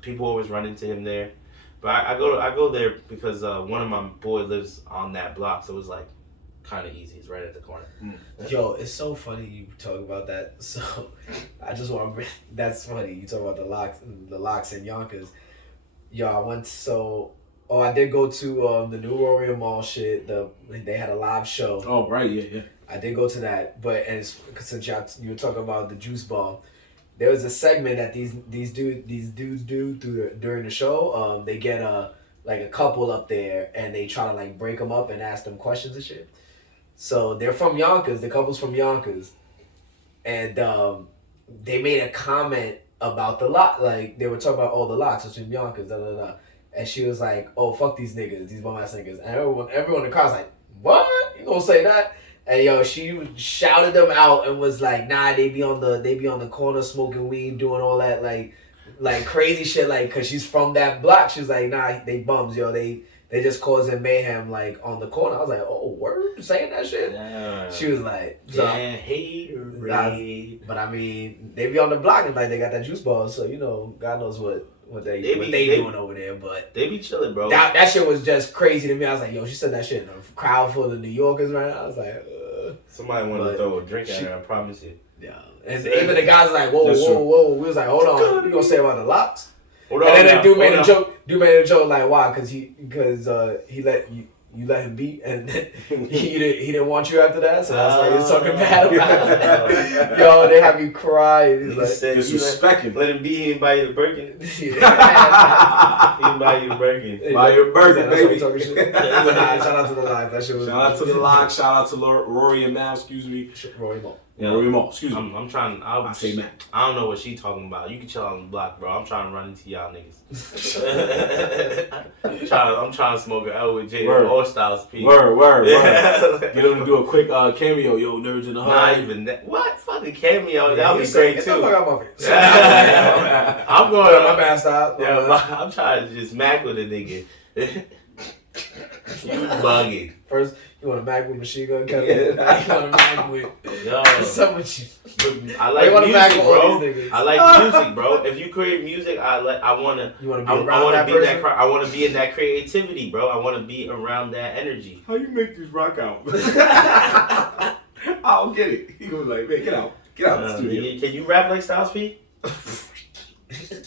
people always run into him there. But I go there because one of my boys lives on that block, so it was kind of easy. It's right at the corner. Yo, it's so funny you talk about that. So I just want to. That's funny. You talk about the locks in Yonkers. Yo, I did go to the New Warrior Mall shit. They had a live show. Oh right, yeah. I did go to that, but since you were talking about the juice bar. There was a segment that these dudes do during the show. They get a couple up there and they try to break them up and ask them questions and shit. So they're from Yonkers. The couple's from Yonkers, and they made a comment about the lock. They were talking about all the locks between Yonkers. And she was like, "Oh, fuck these niggas, these bum ass niggas." And everyone in the car's like, "What? You gonna say that?" And yo, she shouted them out and was like, "Nah, they be on the corner smoking weed, doing all that like crazy shit, cause she's from that block." She was like, "Nah, they bums, yo, they just causing mayhem on the corner." I was like, "Oh, word, saying that shit?" Yeah. She was like, but I mean, they be on the block and they got that juice bar, so God knows what they doing over there, but they be chilling, bro. That shit was just crazy to me. I was like, yo, she said that shit in a crowd full of New Yorkers right now. I was like, somebody wanted to throw a drink at her, I promise you. Yeah. And even the guys like, whoa. We was like, hold on, you gonna say about the locks? And then the dude made a joke like, why? Because he let you let him beat, and he didn't want you after that, so that's why he was talking bad about it. Yo, they have you cry. He's like, disrespecting. Let him beat, he didn't buy you the Birkin. He didn't buy you the Birkin. Buy your Birkin, baby. Shout out to the locks. That shit was. Shout out to the locks. Shout out to Rory and Mal. Excuse me. Rory Mal. Yeah, Rory Mal. Excuse me. I'm trying. I say Matt. I don't know what she talking about. You can chill on the block, bro. I'm trying to run into y'all niggas. I'm trying to smoke an L with J or Styles P. Word. Get him to do a quick cameo. Yo, Nerdz in the Hood. Not even that. What? Fucking cameo. That would be great too. Get the fuck out my face. I'm going. My bad, stop. Yeah, I'm trying to just mac with a nigga. You bugging. First, you want to mac with machine gun Kevin? Yeah. You want to mac with. Yo. What's up with you? I like music, bro. I like music, bro. If you create music, I want to. You want to be around that person? I want to be in that creativity, bro. I want to be around that energy. How you make this rock out? I don't get it. He was like, man, get out the studio. Can you rap like Styles P?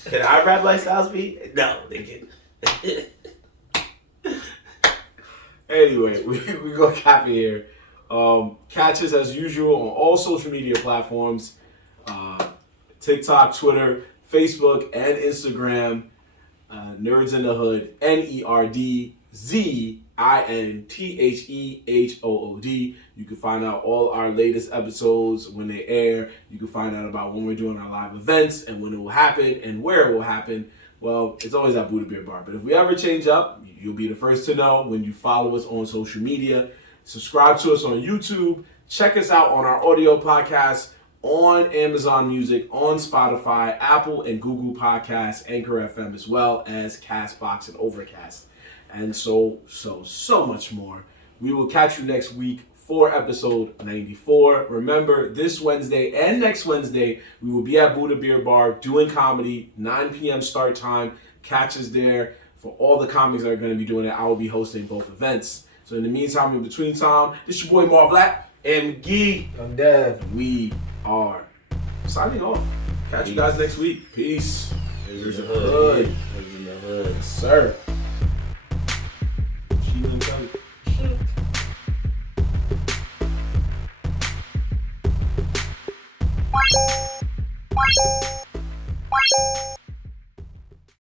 Can I rap like Styles P? No, they can't. Anyway, we go cap it here. Catch us as usual on all social media platforms. TikTok, Twitter, Facebook, and Instagram. Nerdz in the Hood. NERDZINTHEHOOD. You can find out all our latest episodes when they air. You can find out about when we're doing our live events and when it will happen and where it will happen. Well, it's always at Buddha Beer Bar. But if we ever change up, you'll be the first to know when you follow us on social media. Subscribe to us on YouTube. Check us out on our audio podcasts on Amazon Music, on Spotify, Apple and Google Podcasts, Anchor FM, as well as CastBox and Overcast. And so much more. We will catch you next week for episode 94. Remember, this Wednesday and next Wednesday, we will be at Buddha Beer Bar doing comedy, 9 p.m. start time. Catch us there for all the comics that are going to be doing it. I will be hosting both events. So in the meantime, in between time, this your boy Marv Black and McGee. I'm Dev. We are signing off. Catch you guys next week. Peace. Here's the hood. Here's in the hood. Sir. She didn't tell you.